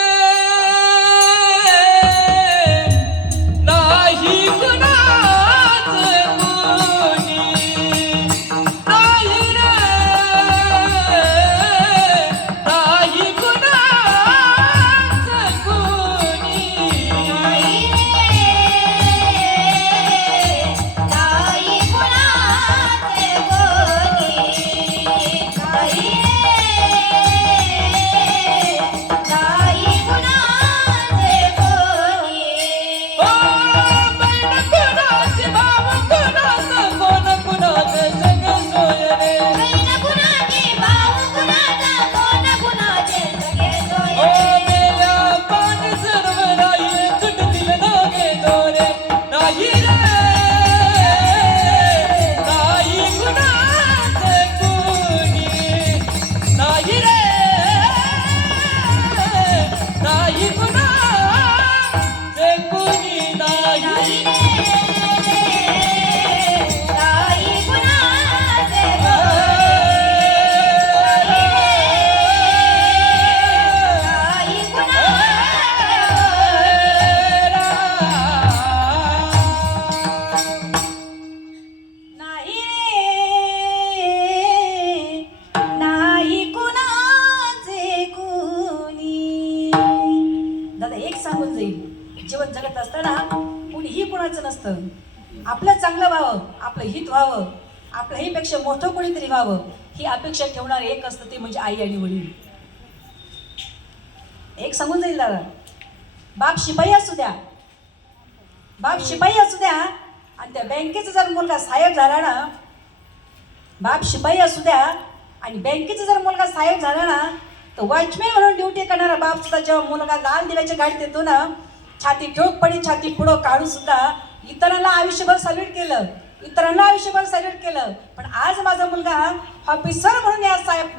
नाही कुणाचं कोणी, नाही रे नाही कुणाचं कोणी. नाही कुणाचे कोणी, नाही कुणाचे कोणी. ओ बहीण कुणाची, भाऊ कुणाचं, कोण कुणाचं जग सोय रे. बहीण कुणाची, भाऊ कुणाचा, कोण कुणाचे सगळे ओ सोयरे. मेल्या पाणी सर्व राहिले, तुटतील दोघे दोरे. नाही रे नाही कुणाचं कोणी, नाही रे नाही कुणाचं कोणी, नाही. नाही कुणाचे नाही नाही रे नाही कुणाचे कुणी. दादा एक सांगून जाईल, जीवन जगत असताना कुणीही कुणाचं नसतं. आपलं चांगलं व्हावं, आपलं हित व्हावं, आपल्याही पेक्षा मोठं कोणीतरी व्हावं ही अपेक्षा ठेवणार एक असतं, ते म्हणजे आई आणि वडील. एक सांगून जाईल दादा, बाप शिपाई असू द्या, बाप शिपाई असू द्या, आणि त्या बँकेचा जर मुलगा साहेब झाला ना, बाप शिपाई असू द्या आणि बँकेचा जर मुलगा साहेब झाला ना, तर वॉचमॅन म्हणून ड्युटी करणारा बाप सुद्धा जेव्हा मुलगा लाल दिव्याच्या गाडीत येतो ना, छाती ठोकपणे छाती पुढं काढून सुद्धा इतरांना आयुष्यभर सॅल्यूट केलं, इतरांना आयुष्यभर सॅल्यूट केलं. पण आज माझा मुलगा ऑफिसर म्हणून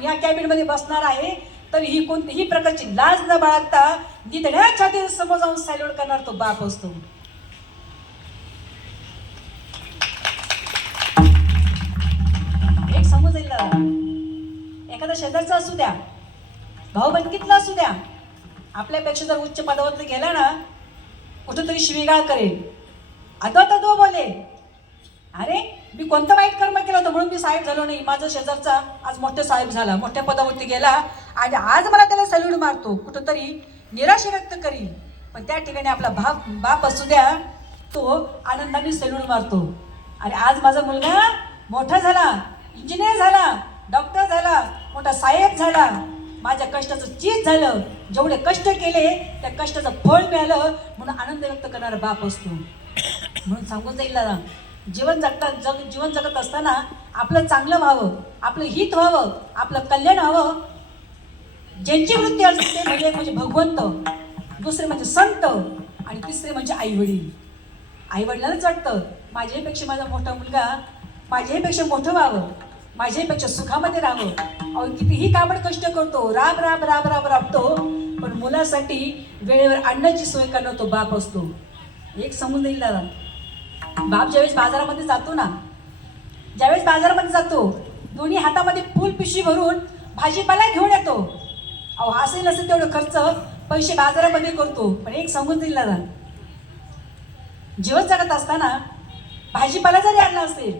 या कॅबिनमध्ये बसणार आहे, तर ही कोणतीही प्रकारची लाज न बाळगता निधड्या छाती समोर जाऊन सॅल्यूट करणार तो बाप असतो. एक समज येईल दादा, एखादा शेजारचा असू द्या, भाऊ बंदकीतला असू द्या, आपल्यापेक्षा जर उच्च पदावरती गेला ना, कुठंतरी शिवीगाळ करेल, अदो बोलेल, अरे मी कोणतं वाईट कर्म केलं होतं म्हणून मी साहेब झालो नाही, माझा शेजारचा आज मोठा साहेब झाला, मोठ्या पदावरती गेला आणि आज मला त्याला सॅल्यूट मारतो, कुठंतरी निराशा व्यक्त करील. पण त्या ठिकाणी आपला बाप असू द्या, तो आनंदाने सॅल्यूट मारतो. आणि आज माझा मुलगा मोठा झाला, इंजिनियर झाला, डॉक्टर झाला, मोठा साहेब झाला, माझ्या कष्टाचं चीज झालं, जेवढे कष्ट केले त्या कष्टाचं फळ मिळालं म्हणून आनंद व्यक्त करणारा बाप असतो. म्हणून सांगून जाईल दादा, जीवन जगत असताना आपलं चांगलं व्हावं, आपलं हित व्हावं, आपलं कल्याण व्हावं. ज्यांची वृत्ती असते ते म्हणजे एक म्हणजे भगवंत, दुसरे म्हणजे संत आणि तिसरे म्हणजे आई वडील. आई वडिलांनाच वाटतं माझ्यापेक्षा माझा मोठा मुलगा माझ्यापेक्षा मोठं व्हावं, माझ्यापेक्षा सुखामध्ये राहावं. अहो कितीही काबड कष्ट करतो, राबतो, पण मुलासाठी वेळेवर अन्नाची सोय करणं तो बाप असतो. एक समजून येईल दादा, बाप ज्यावेळेस बाजारामध्ये जातो ना, ज्यावेळेस बाजारामध्ये जातो, दोन्ही हातामध्ये फुल पिशवी भरून भाजीपाला घेऊन येतो. अहो असेल असेल तेवढं खर्च पैसे बाजारामध्ये करतो. पण एक सांगून देईल दादा, जीवन जगत असताना भाजीपाला जरी आणला असेल,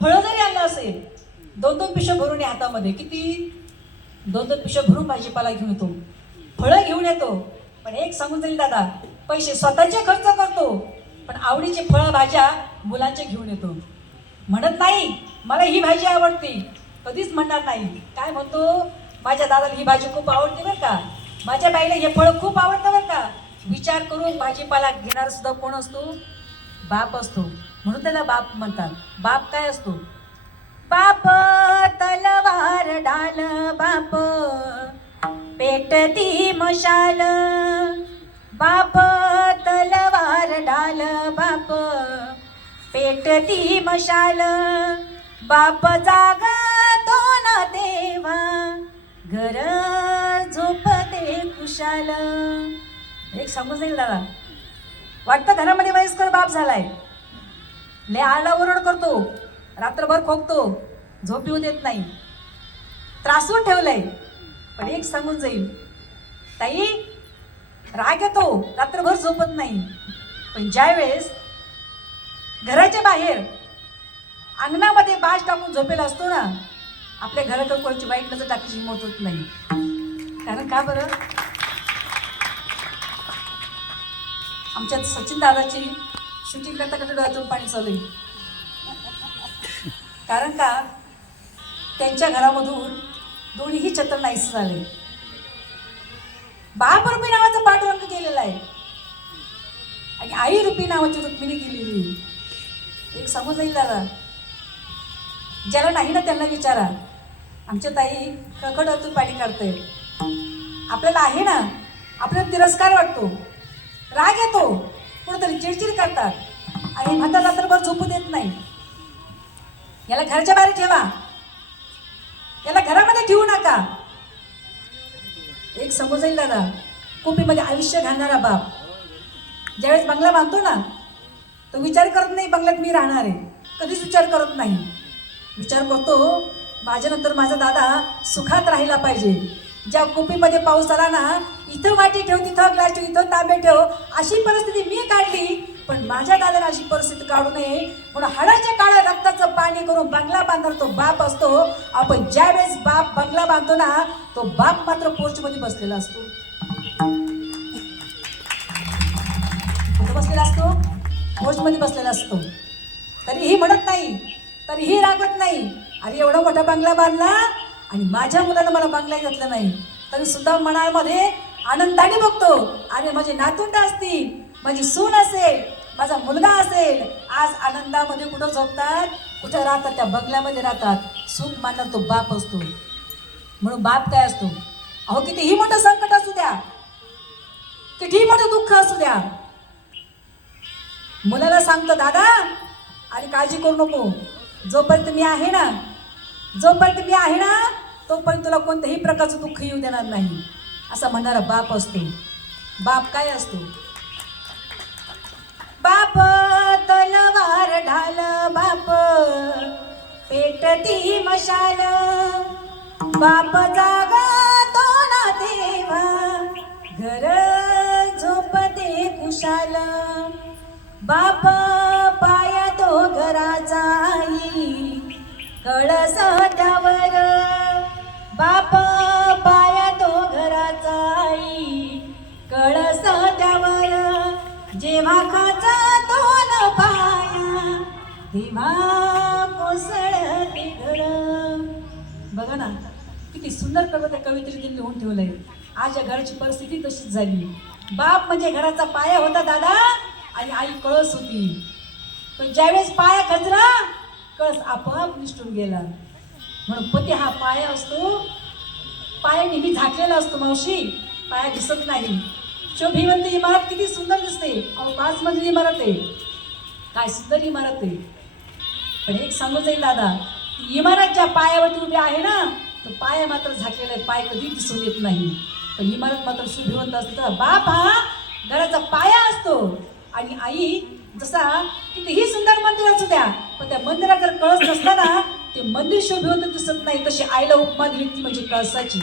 फळं जरी आणलं असेल, 2-2 पिशव्या भरून या हातामध्ये, किती 2-2 पिशव्या भरून भाजीपाला घेऊन येतो, फळं घेऊन येतो. पण एक सांगून जाईल दादा, पैसे स्वतःचे खर्च करतो, पण आवडीचे फळं भाज्या मुलांचे घेऊन येतो. म्हणत नाही मला ही भाजी आवडते, कधीच म्हणणार नाही. काय म्हणतो, माझ्या दादाला ही भाजी खूप आवडते बरं का, माझ्या बाईला हे फळ खूप आवडतं बरं का. विचार करून भाजीपाला घेणार सुद्धा कोण असतो, बाप असतो. म्हणून त्याला बाप म्हणतात. बाप काय असतो, बाप तलवार ढाल, बाप पेटती मशाल, बाप तलवार ढाल, बाप पेटती मशाल, बाप जागा तो ना देवा घर झोपते कुशाल. एक सांगून जाईल दादा, वाटतं घरामध्ये वयस्कर बाप झालाय, लय आरडाओरड करतो, रात्रभर खोकतो, झोप येऊ देत नाही, त्रासून ठेवलंय. पण एक सांगून जाईल ताई, राग येतो, रात्रभर झोपत नाही. पण ज्या वेळेस घराच्या बाहेर अंगणामध्ये बाज टाकून झोपेला असतो ना, आपल्या घराकडे कोणाची वाईट नजर टाकायची हिंमत होत नाही. कारण का बरं, आमच्या सचिन दादाची शूटिंग करता करता डोळ्यातून पाणी चालू आहे. कारण का त्यांच्या घरामधून दोन्हीही छत्र नाहीसे झाले. बाप रुपी नावाचा पांडुरंग गेलेला आहे आणि आई रुपी नावाची रुक्मिणी गेलेली. एक सांगू जाईल दादा, ज्याला नाही ना त्यांना विचारा. आमच्या ताई कळकळातून पाणी काढते. आपल्याला आहे ना, आपल्याला तिरस्कार वाटतो, राग येतो, कुठंतरी चिडचिड करतात आणि म्हातार रात्रभर झोपू देत नाही. याला घराच्या बाहेर ठेवा, याला घरामध्ये ठेवू नका. एक समोर जाईल दादा, कोपीमध्ये आयुष्य घालणारा बाप ज्यावेळेस बंगला बांधतो ना, तो विचार करत नाही बंगल्यात मी राहणार आहे, कधीच विचार करत नाही. विचार करतो माझ्यानंतर माझा दादा सुखात राहिला पाहिजे. ज्या कोपीमध्ये पाऊस आला ना, इथं वाटी ठेव, तिथं ग्लास ठेव, इथं तांबे ठेव, अशी परिस्थिती मी काढली. पण माझ्या दादाने अशी परिस्थिती काढू नये म्हणून हाडाच्या काळ्या रक्ताचं पाणी करून बंगला बांधणार तो बाप असतो. आपण ज्या वेळेस बाप बंगला बांधतो ना, तो बाप मात्र पोर्चमध्ये बसलेला असतो. कुठं बसलेला असतो? पोर्चमध्ये बसलेला असतो. तरीही म्हणत नाही, तरीही रागत नाही, अरे एवढा मोठा बंगला बांधला आणि माझ्या मुलानं मला बंगला घेतला नाही, तरी सुद्धा मनामध्ये आनंदाने बघतो. अरे माझे नातवंड असतील, माझी सून असेल, माझा मुलगा असेल, आज आनंदामध्ये कुठं झोपतात, कुठं राहतात, त्या बंगल्यामध्ये राहतात. सुख मानणार तो बाप असतो. म्हणून बाप काय असतो, अहो कितीही मोठं संकट असू द्या, कितीही मोठं दुःख असू द्या, मुलाला सांगतो दादा अरे काळजी करू नको, जोपर्यंत मी आहे ना, जोपर्यंत मी आहे ना, तोपर्यंत तुला कोणत्याही प्रकारचं दुःख येऊ देणार नाही, असं म्हणणारा बाप असतो. बाप काय असतो? बाप तलवार ढाल, बाप पेटती मशाल, बाप जागा तो ना देवा, घर झोपते कुशाल, बाप पाया तो घराचा आई, कळस त्यावर, बाप पाया तो घराचा आई, कळस त्यावर, जेव्हा खाचा तो न पाया, तेव्हा कोसळते घर. बघा ना किती सुंदर कविता त्या कवितेने लिहून ठेवलंय. आज या घराची परिस्थिती तशीच झाली. बाप म्हणजे घराचा पाया होता दादा आणि आई कळस होती. पण ज्यावेळेस पाया खचला, कळस आपोआप निष्ठून गेला. म्हणून पती हा पाया असतो. पाया नेहमी झाकलेला असतो मावशी, पाया दिसत नाही. शोभिवंत इमारत किती सुंदर दिसते, अहो 5 मजली इमारत आहे, काय सुंदर इमारत आहे. पण एक सांगू जाईल दादा, इमारत ज्या पायावरती उभी आहे ना, तो पाया मात्र झाकलेला आहे, पाय कधी दिसून येत नाही. पण इमारत मात्र शोभिवंत असतं. बाप हा घराचा पाया असतो आणि आई जसा कितीही सुंदर मंदिर असू द्या, पण त्या मंदिरात जर कळस नसला ना, ते मंदिर शोभिवंत दिसत नाही. तशी आईला उपमा दिली ती म्हणजे कळसाची.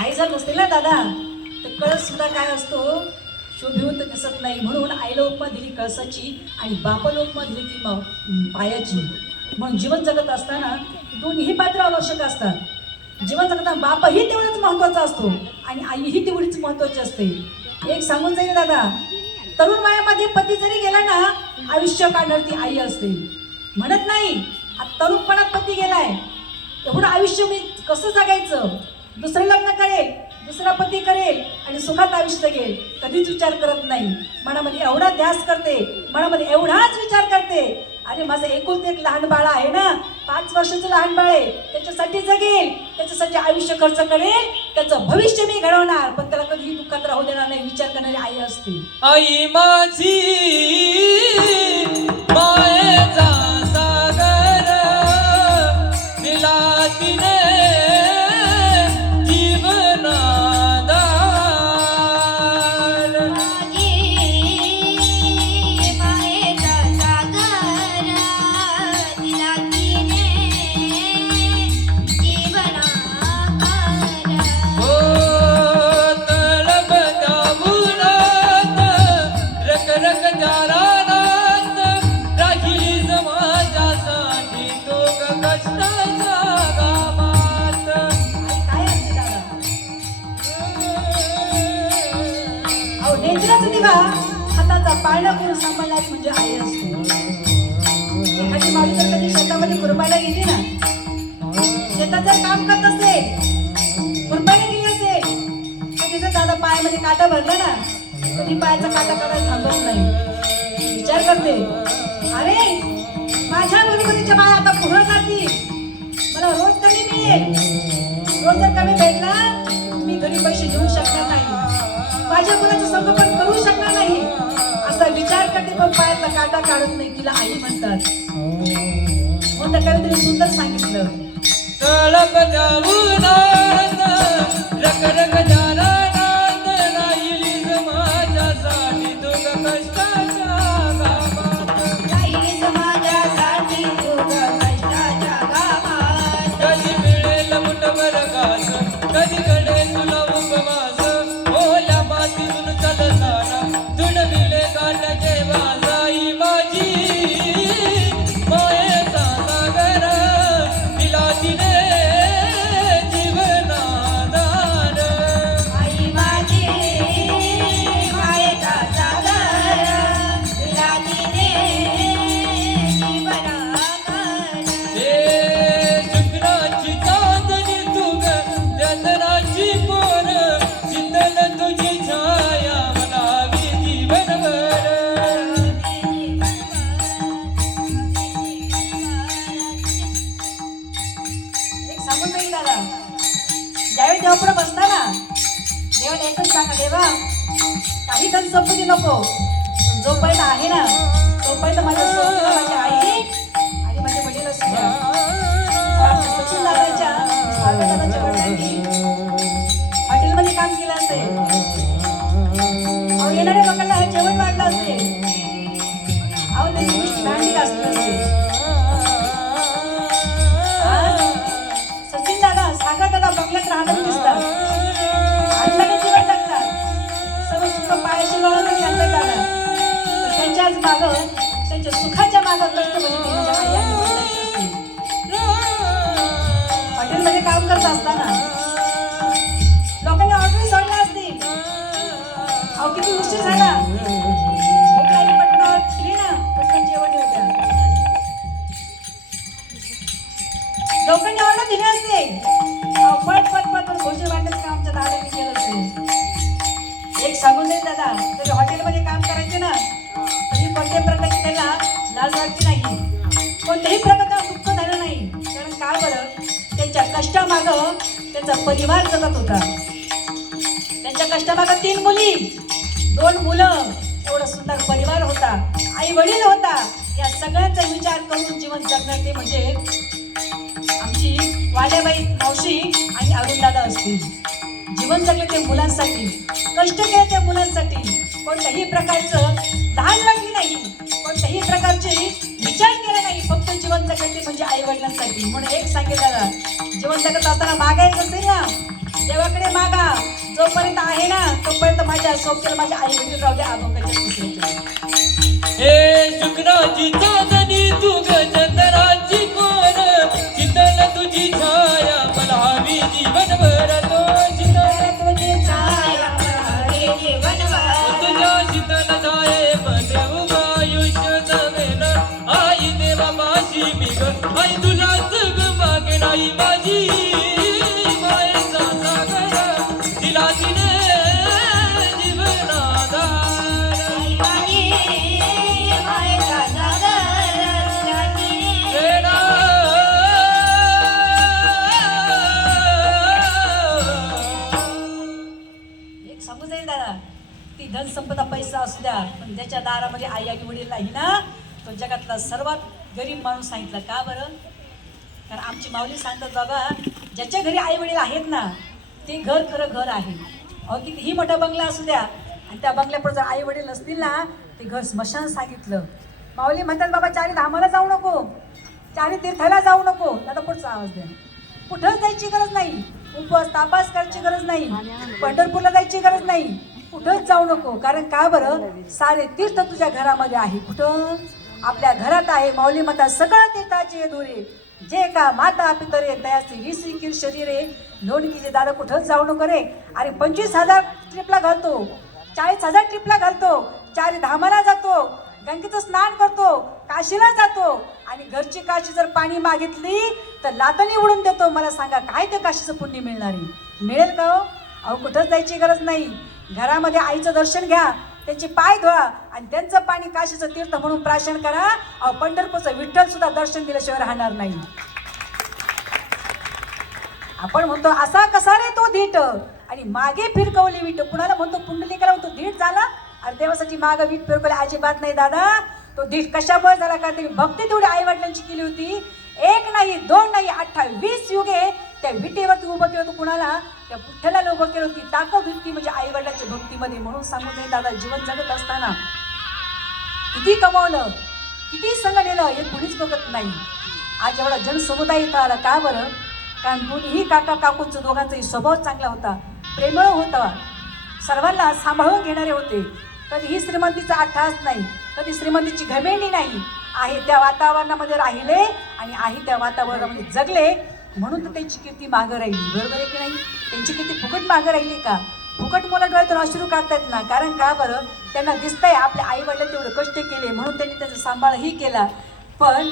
आई जर नसते ना दादा, तर कळस सुद्धा काय असतो, शोभिवंत दिसत नाही. म्हणून आईला उपमा दिली कळसाची आणि बापाला उपमा दिली ती पायाची. म्हणून जीवन जगत असताना दोन्ही पात्र आवश्यक असतात. जीवन जगताना बापही तेवढाच महत्वाचा असतो आणि आईही तेवढीच महत्वाची असते. एक सांगून जाईल दादा, तरुण वयामध्ये पती जरी गेला ना, आयुष्य काढणार ती आई असते. म्हणत नाही आता तरुणपणात पती गेलाय, एवढं आयुष्य मी कसं जगायचं, दुसरं लग्न करेल, दुसरा पती करेल आणि सुखात आयुष्य जगेल, कधीच विचार करत नाही. मनामध्ये एवढा ध्यास करते, मनामध्ये एवढाच विचार करते, अरे माझं एकुलते एक लहान बाळ आहे ना, 5 वर्षाचं लहान बाळ आहे, त्याच्यासाठी जगेल, त्याच्यासाठी आयुष्य खर्च करेल, त्याचं भविष्य मी घडवणार, पण त्याला कधीही दुःखात राहू देणार नाही, विचार करणारी आई असते. आई माझी मायेचा सागर दिला तिने नेत्राचा दिवा हाताचा पाळणा करून सांभाळण्यात म्हणजे आई असते. एखादी मावळी जर कधी शेतामध्ये खुरपायला गेली ना, शेतात जर काम करत असेल, खुरपायला गेली असेल, तर तिचा दादा पायामध्ये काटा भरला ना, कधी पायाचा काटा काढायला थांबत नाही. विचार करते, अरे माझ्या बरोबरीच्या बाया आता पुढे जातील, मला रोज कमी मिळेल. रोज जर कमी भेटला मी घरी पैसे देऊ शकणार नाही, माझ्या मुलाचं संगोपन करू शकणार नाही, असा विचार करते. पण पायातला काटा काढत नाही, तिला आई म्हणतात. म्हणून त्या कवितेने सुंदर सांगितलं, कळप जाऊनात रक रक जानानात राहिलीस माझ्यासाठी तुग कष्टाच्या गावात. राहिली समाजासाठी तुग कष्टाच्या गावात. कधी मिळेल मुठभर घास, कधी घडेल तुला उपवास. ओल्या मातीतून चालताना तुडविले काट्याचे वास. आई माझी मायेचा सागर दिला तिने जीवनादान. आई माझी मायेचा सागर दिला तिने जीवनादान. हे शुक्राची चांदणी तुग चंद्राची पोर, शीतल तुझी छाया मनावी जीवनभर. एक सांगून जाईल दादा, ज्यावेळी देवापुढे बसता ना, देवाला एकच सांगा, देवा काही धन संपत्ती नको, पण जोपर्यंत आहे ना तोपर्यंत माझ्या सोबतीला माझी आई आणि माझे वडील असू द्या. सचिन दादाच्या सागर दादाच्या वडिलांनी हॉटेलमध्ये काम केलं असेल, अहो येणाऱ्या लोकांना हे जेवण वाढलं असेल, अहो त्यांची भांडी घासली असेल. आज सचिन दादा सागर दादा बंगल्यात राहताना दिसतात, अन्नाने जीवन जगतात, सर्व सुख पायाशी लावून आणतात दादा. पण त्यांच्याच मागं, त्यांच्या सुखाच्या मागं कष्ट म्हणजे ते माझ्या आई आणि वडिलांची असते. हॉटेलमध्ये काम करत असताना लोकांनी ऑर्डर सोडल्या असतील, अहो किती उशीर झाला, एक ताई पटकन दिली ना, पटकन जेवण येऊ द्या. लोकांनी ऑर्डर दिली असते, अहो पट पट पट पट भोजन वाटण्याचं काम आमच्या दादाने केलं असेल. एक सांगून देत दादा, तरी हॉटेलमध्ये काम करायचे ना, तरी कोणत्याही प्रकारची त्याला लाज वाटली नाही, कोणत्याही प्रकारचं दुःख झालं नाही. कारण काय बरं, त्यांच्या कष्टामागं त्यांचा परिवार जगत होता. त्यांच्या कष्टामागं 3 मुली, 2 मुलं, एवढा सुंदर परिवार होता, आई वडील होता. या सगळ्यांचा विचार करून जीवन जगणं ते म्हणजे आमची वाल्याबाई मावशी आणि अरुणदादा असतील. जीवन जगले ते मुलांसाठी, कष्ट केले त्या मुलांसाठी, कोणत्याही प्रकारचं लाज वाटली नाही, कोणत्याही प्रकारचे विचार केले नाही, फक्त जीवन जगले ते म्हणजे आई वडिलांसाठी. म्हणून एक सांगितलं, जीवन जगत असताना मागायचं असेल ना, देवाकडे मागा, जोपर्यंत आहे ना तोपर्यंत माझ्या सोबतीला माझ्या आई वडील राहू द्या. अभंगाच्या दुसऱ्याच्या हे शुक्राची चांदणी तुग चंद्राची पोर, शीतल तुझी छाया मला हवी जीवनभर. तो शीतल तुझी छाया हवी जीवनभर. तुझ्या शीतल छाये मध्ये उभा आयुष्य जगेन. आई देवा माशी मी ग, आई तुलाच ग मागेन. आई माझी मायेचा सागर दिला तिने जीवनाधार. आई माझी मायेचा सागर दिला तिने. वेडा एक सांगू जाईल दादा, ती धन संपदा पैसा असू द्या, पण ज्याच्या दारामध्ये आई आणि वडील नाही ना, तो जगातला सर्वात गरीब माणूस सांगितलं. का बरं? कारण आमची माऊली सांगतात, बाबा ज्याच्या घरी आई वडील आहेत ना, ते घर खरं घर आहे. अहो कितीही मोठा बंगला असू द्या, आणि त्या बंगल्यापुढे जर आई वडील नसतील ना, ते घर स्मशान सांगितलं. माऊली म्हणतात, बाबा चारी धामाला जाऊ नको, चारी तीर्थाला जाऊ नको. आता पुढचा आवाज द्या. कुठंच जायची गरज नाही, उपवास तापास करायची गरज नाही, पंढरपूरला जायची गरज नाही, कुठंच जाऊ नको. कारण का बरं, सारे तीर्थ तुझ्या घरामध्ये आहे. कुठं? आपल्या घरात आहे. माऊली म्हणतात, सकळ तीर्थाचे दुरे जे का माता पितरे तयाचे विसिकीर शरीरे लोणकीचे. दादा कुठंच जाऊ नको रे. अरे 25,000 ट्रिपला घालतो, 40,000 ट्रिपला घालतो, 4 धामाला जातो, गंगेचं स्नान करतो, काशीला जातो आणि घरची काशी जर पाणी मागितली तर लातानी उडून देतो. मला सांगा काय ते काशीचं पुण्य मिळणारी मिळेल का हो? अहो कुठंच जायची गरज नाही. घरामध्ये आईचं दर्शन घ्या, त्यांचे पाय धुवा आणि त्यांचं पाणी काशीचं तीर्थ म्हणून प्राशन करा. अहो पंढरपूरचं विठ्ठल सुद्धा दर्शन दिल्याशिवाय राहणार नाही. आपण म्हणतो असा कसा रे तो धीट आणि मागे फिरकवली वीट. कुणाला म्हणतो पुंडलिकाला म्हणतो धीट झाला. अरे देवासाठी मागे वीट फिरकवली अजिबात नाही दादा. तो धीट कशामुळे झाला का तरी भक्ती तेवढी आई वडिलांची केली होती. 1 नाही 2 नाही 28 युगे त्या विटेवरती उभं केलं होतं. कुणाला? त्या विठ्ठलाला उभं केलं होती. ताकद होती म्हणजे आई वडिलांच्या भक्तीमध्ये. म्हणून सांगू नये दादा जीवन जगत असताना किती कमावलं किती संग नेलं हे कुणीच बघत नाही. आज एवढा जनसमुदाय इथं आला का बरं? कारण दोन्ही काका काकूंचं दोघांचाही स्वभाव चांगला होता, प्रेमळ होता, सर्वांना सांभाळून घेणारे होते. कधीही श्रीमंतीचा अट्टहास नाही, कधी श्रीमंतीची घमेंडी नाही. आहे त्या वातावरणामध्ये राहिले आणि आहे त्या वातावरणामध्ये जगले म्हणून तर त्यांची कीर्ती मागं राहिली. बरोबर आहे की नाही? त्यांची कीर्ती फुकट मागं राहिली का? फुकट मुलं डोळ्यातून अश्रू काढतायत ना. कारण का बरं? त्यांना दिसतंय आपल्या आई वडिलांनी तेवढे कष्ट केले म्हणून त्यांनी त्याचा सांभाळही केला. पण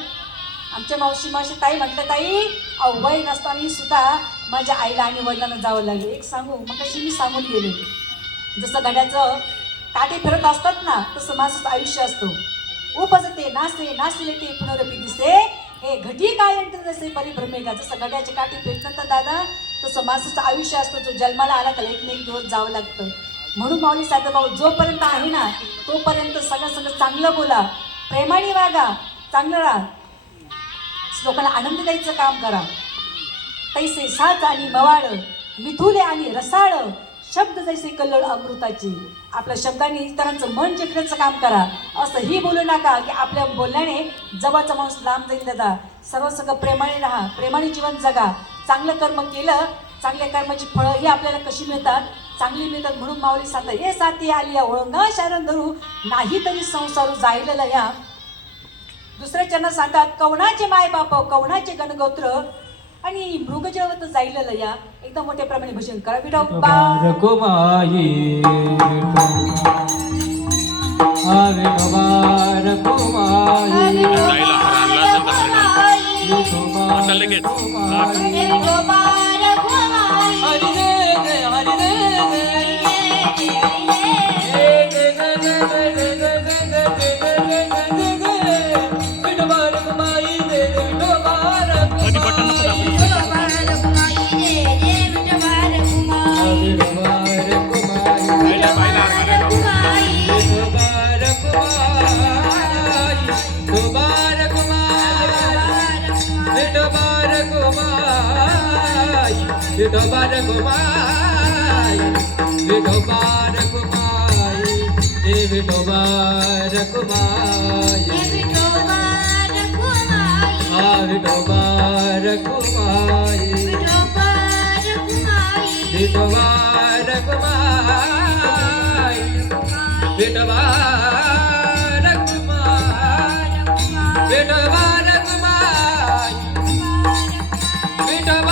आमच्या मावशी ताई म्हटलं ताई अहो वय नसताना सुद्धा माझ्या आईला आणि वडिलांना जावं लागलं. एक सांगू मग कशी मी सांगून गेले. जसं गाड्याचं काटे फिरत असतात ना तसं माझं आयुष्य असतं. उपजते नासे नाचले ते पुनरपी दिसे हे घटी काय जसे परिभ्रमेगा. जसं गड्याचे काठी फिरतात तर दादा तसं माणसाचं आयुष्य असतं. जो जन्माला आला त्याला एक ना एक दिवस जावं लागतं. म्हणून माऊली साधं भाऊ जोपर्यंत आहे ना तोपर्यंत सगळं चांगलं बोला, प्रेमाने वागा, चांगलं राहा, लोकांना आनंद द्यायचं काम करा. तैसे साच आणि मवाळ मिथुले आणि रसाळ शब्द जैसे कल्लोळ अमृताचे. आपल्या शब्दांनी इतरांचं मन जिंकण्याचं काम करा. असंही बोलू नका की आपल्या बोलण्याने जवळचा माणूस लांब जाईल. दादा सर्व सगळं प्रेमाने राहा, प्रेमाने जीवन जगा. चांगलं कर्म केलं चांगल्या कर्माची फळं ही आपल्याला कशी मिळतात? चांगली मिळतात. म्हणून माऊली सांगतात हे साथी आली ओळंगा शारण धरू नाही तरी संसारू जायला या. दुसऱ्या चरण सांगतात कवनाचे माय बाप कवनाचे गणगोत्र आणि मृगजवत जाईल लया. एकदम मोठ्या प्रमाणे भजन करा. विठोबा रकुमाई आवे बाबा रकुमाई हरि रे हरि विठोबा रकुमाई विठोबा रकुमाई हे विठोबा रकुमाई हा विठोबा रकुमाई विठोबा रकुमाई विठोबा रकुमाई विठोबा रकुमाई विठोबा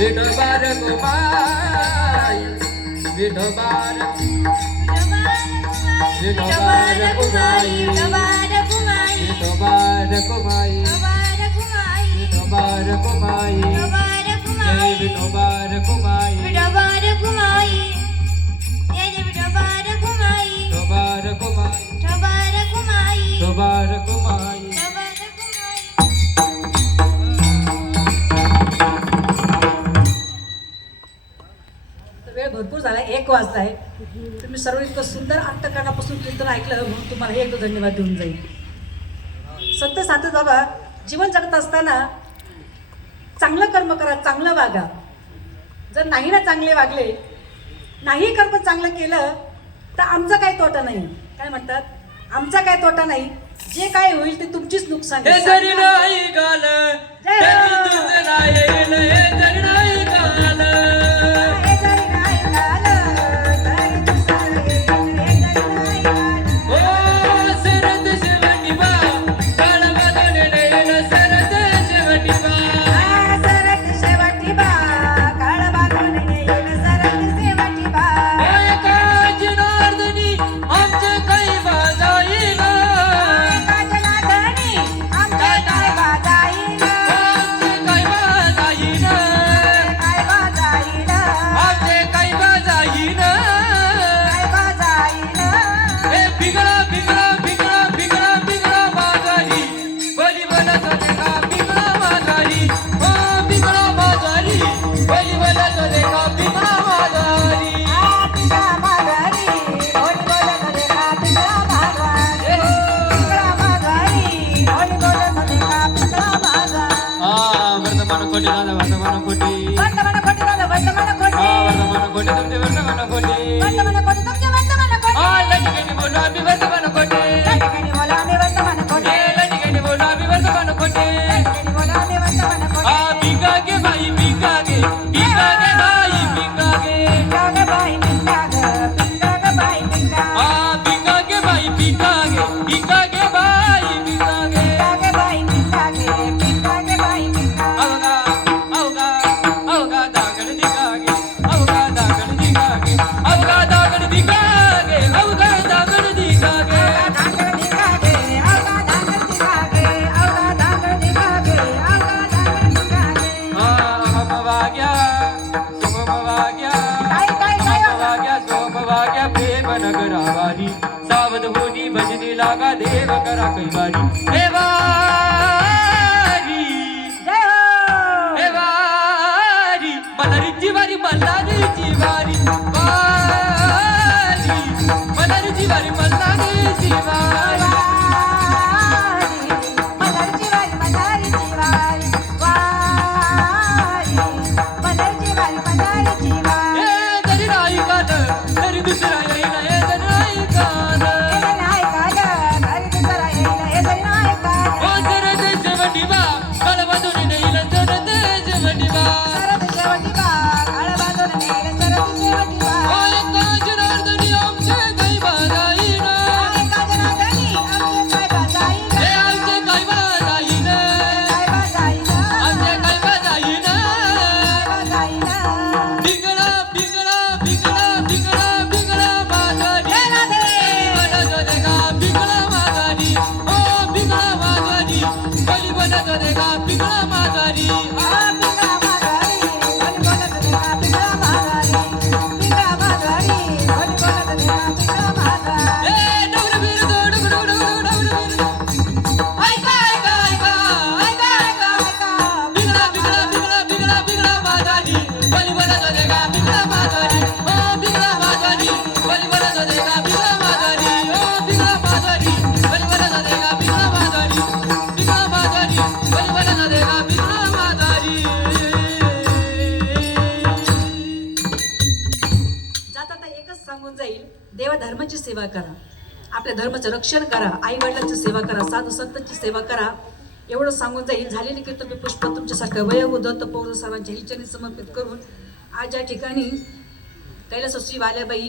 विठोबा रकुमाई विठोबा विठोबा रकुमाई विठोबा रकुमाई विठोबा रकुमाई जय विठोबा रकुमाई विठोबा रकुमाई विठोबा रकुमाई. वेळ भरपूर झाला 1 वाजता आहे. तुम्ही सर्व इतकं सुंदर अंतःकरणापासून कीर्तन ऐकलं म्हणून तुम्हाला हे एकदा धन्यवाद देऊन जाईल. सत्य साधत बाबा जीवन जगत असताना चांगलं कर्म करा, चांगलं वागा. जर नाही ना चांगले वागले, नाही कर्म चांगलं केलं तर आमचा काही तोटा नाही. काय म्हणतात? आमचा काय तोटा नाही. जे काय होईल ते तुमचीच नुकसान हे जरी नाही गाल तरी तुझं नाही येईल. हे जरी नाही गाल ओ सरत शेवटी बा काळ बदलले येईल. सरत शेवटी बा खोटे तुमचे वर्तमान खोटे वर्तमान खोटे तुमचे वर्तमान खोटे लटिकेने बोलू आम्ही वर्तमान खोटे लटिकेने बोला आम्ही वर्तमान खोटे लटिकेने बोलू आम्ही वर्तमान खोटे लटिकेने बोला आम्ही वर्तमान खोटे भिका गे बाई भिका गे बाई भिका गे पिंगा ग बाई पिंगा ग बाई पिंगा भिका गे बाई भिका गे बाई भिका गे पिंगा ग बाई पिंगा ग बाई पिंगा अवगा अवगा अवगा दागड दिगागे अवगा दागड दिगागे अवगा दागड दिगागे अवगा दागड दिगागे धांगड दिगागे अवगा धांगड दिगागे अवगा धांगड दिगागे अवगा धांगड दिगागे हम वाग्या सोम वाग्या काय वाग्या सोम वाग्या प्रेम नगरावारी सावध होनी भजनी लागा देव करा कैवारी जय हो देवारी मलरीची वारी मल्हारीची वारी वारी मलरीची वारी मल्हारीची वारी मलरची वारी मदारीची वारी वारी मलरची वारी मदारीची वारी हे तरी नाही काल तरी दुसरा येईना हे तरी नाही काल हे नाही काल घरी दुसरा येईल हे तरी नाही काल ओ जर देश वडिवा कळवदून नेईल जर देश वडिवा सरद शेवटी बाग आळ बांधून नेल सरद शेवटी बाग ओय काजरार्धनी आमचे काही बाराईना काय काजराधनी आमचे काय बाजाईन हे आमचे काही बाराईना काय बाजाईन आमचे काही बाराईना काय बाजाईन बिगडा बिगडा बिगडा बिगडा बिगडा मागाडी हे राधे बनत देगा बिगडा मागाडी ओ बिगडा मागाडी बली बनत देगा बिगडा मागाडी पिंगा माघारी बोल बोलत देगा पिंगा माघारी पिंगा माघारी बोल बोलत देगा पिंगा माघारी a door Bir door door door door ऐका ऐका ऐका ऐका ऐका बिगडा बिगडा बिगडा बिगडा बिगडा मागाडी बली बनत देगा बिगडा मागाडी ओ बिगडा मागाडी बली बनत देगा बिगडा मागाडी ओ बिगडा मागाडी बली बनत देगा बिगडा मागाडी बिगडा मागाडी बली बनत देगा बिगडा मागाडी जाता एकच सांगून जाईल देवा धर्माची सेवा करा आपल्या धर्माचं रक्षण करा आई वडिलांची सेवा करा साधू संतांची सेवा करा एवढं सांगून जाईल झालेली की तुम्ही पुष्प तुमच्यासारखं वयोव दत्त पौर सर्वांच्या हिच्याने समर्पित करून आज या ठिकाणी कैलास श्री वाल्याबाई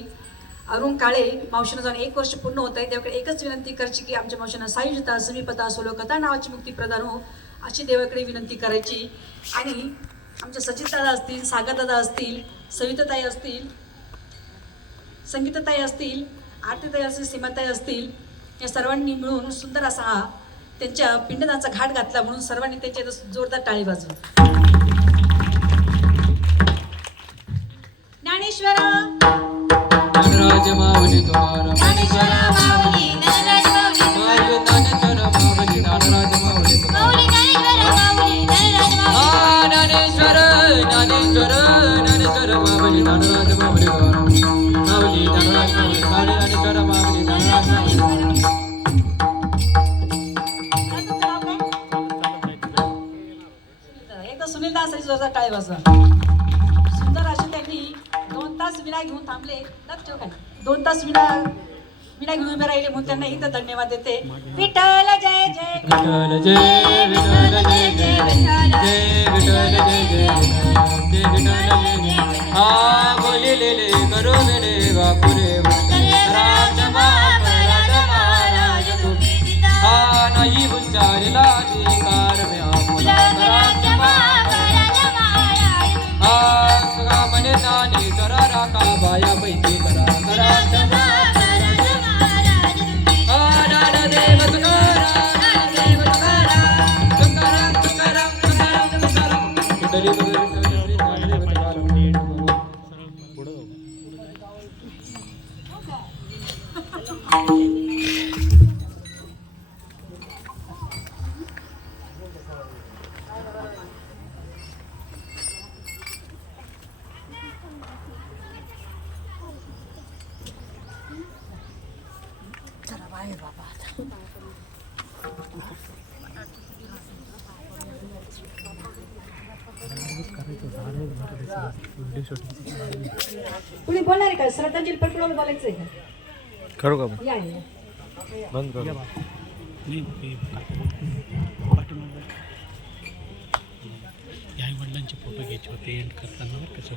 अरुण काळे मावशीनं जाऊन 1 वर्ष पूर्ण होत आहे देवाकडे एकच विनंती करायची की आमच्या मावशींना सायुजता समीपता सोलोकता नावाची मुक्ती प्रदान हो अशी देवाकडे विनंती करायची आणि आमच्या सचितदादा असतील सागरदादा असतील सविताताई असतील संगीताताई असतील आरतीताई असतील सीमाताई असतील या सर्वांनी मिळून सुंदर असा हा त्यांच्या पिंडदानाचा घाट घातला म्हणून सर्वांनी त्यांच्या इथं जोरदार टाळी वाजवली ज्ञानेश्वर धनराज माऊली तुम्हारा ज्ञानेश्वर माऊली धनराज माऊली माय ज्ञानेश्वर माऊली धनराज माऊली माऊली ज्ञानेश्वर माऊली धनराज माऊली ज्ञानेश्वर ज्ञानेश्वर ज्ञानेश्वर माऊली धनराज माऊली माऊली धनराज माऊली ज्ञानेश्वर माऊली धनराज माऊली एकदा सुनील दास जोरदार टाळी वाजवा सुंदर अशी त्यांनी 2 तास विना घेऊन थांबले लक्ष ठेव खाली 2 तास विना घेऊन उभे राहिले म्हणून त्यांना इथं धन्यवाद देते विठ्ठल जय जय विठ्ठल जय विठ्ठल जय जय जय विठ्ठल जय जय जय विठ्ठल जय हा बोलिलेले करो मेरे बापुरे राजमा महाराज तुम्ही हा नाही उच्चारला अधिकार में आपला राजमा हा मने नाने करा राका बाया पैकी करा राजमा करायचं कुणी बोलणार आहे का? श्रद्धांजली पटकन बोलायचं आहे का? करू का आपण? या या. बंद करू आई वडिलांचे फोटो घ्यायचे होते एंड करताना बरं कसं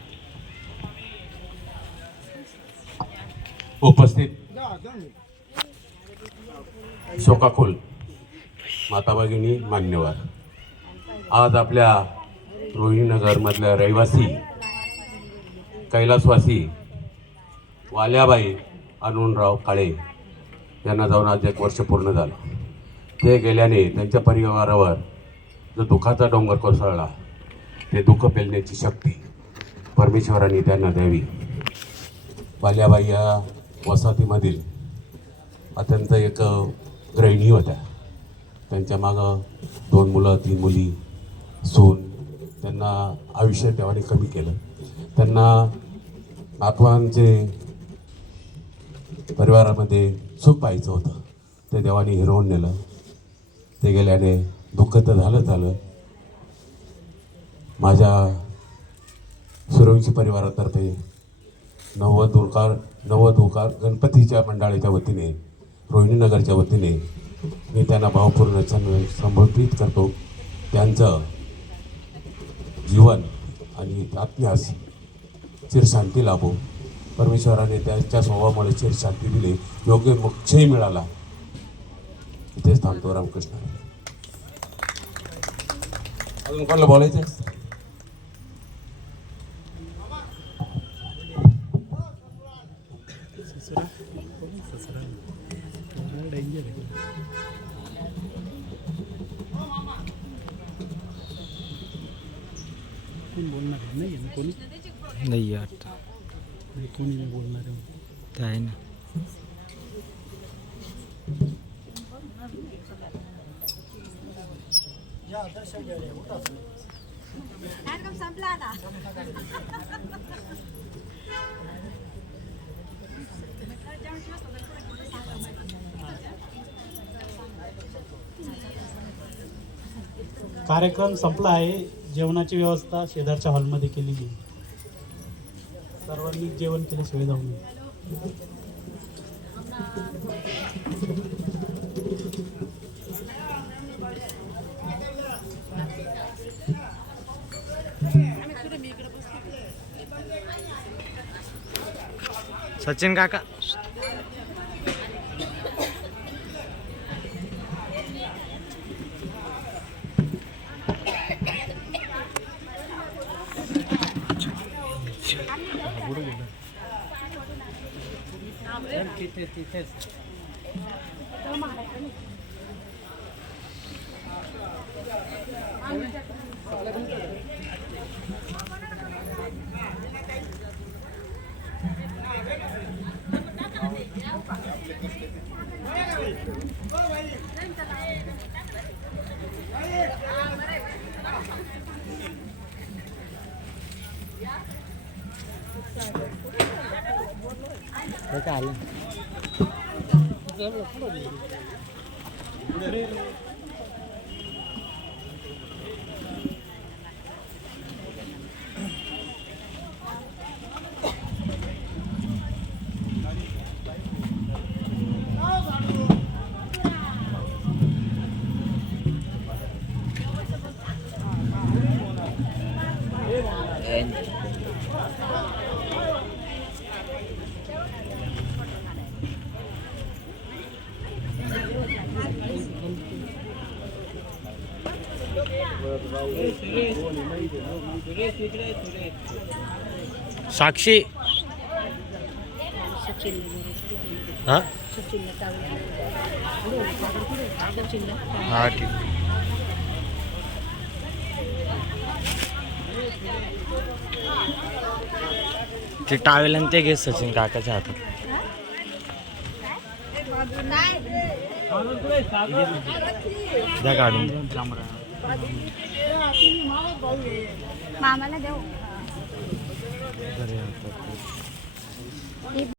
उपस्थित शोकाकुल माता भगिनी मान्यवर, आज आपल्या रोहिणीनगरमधल्या रहिवासी कैलासवासी वाल्याबाई अरुणराव काळे यांना जाऊन आज 1 वर्ष पूर्ण झालं. ते गेल्याने त्यांच्या परिवारावर जो दुःखाचा डोंगर कोसळला, ते दुःख पेलण्याची शक्ती परमेश्वराने त्यांना द्यावी. वाल्याबाई या वसाहतीमधील अत्यंत एक गृहिणी होत्या. त्यांच्या मागं 2 मुलं 3 मुली सून. त्यांना आयुष्य देवाने कमी केलं. त्यांना नातवांचे परिवारामध्ये सुख पाहायचं होतं, ते देवाने हिरवून नेलं. ते गेल्याने दुःख तर झालं. माझ्या सूर्यवंशी परिवारातर्फे नवदुर्गा गणपतीच्या मंडळाच्या वतीने, रोहिणीनगरच्या वतीने मी त्यांना भावपूर्ण समर्पित करतो. त्यांचं जीवन आणि इतिहास चिरशांती लाभो. परमेश्वराने त्यांच्या स्वभावामुळे चिरशांती दिली, योग्य मोक्षही मिळाला. इथेच थांबतो. रामकृष्ण. अजून कोणाला बोलायचं? डेंजर आहे कोण बोलणार आहे नाही आहे कोणी नाही यार, नाही कोणी नाही बोलणार आहे ते आहे ना. कार्यक्रम संपला आहे. जेवणाची व्यवस्था शेजारच्या हॉलमध्ये केलेली आहे. सर्वांनी जेवण केल्याशिवाय जाऊ नये. सचिन काका काय आलं साक्षी हा हा ठीक. ते टावेल आणि ते घे सचिन काकाच्या हातात. द्या काढून मामाला देऊ.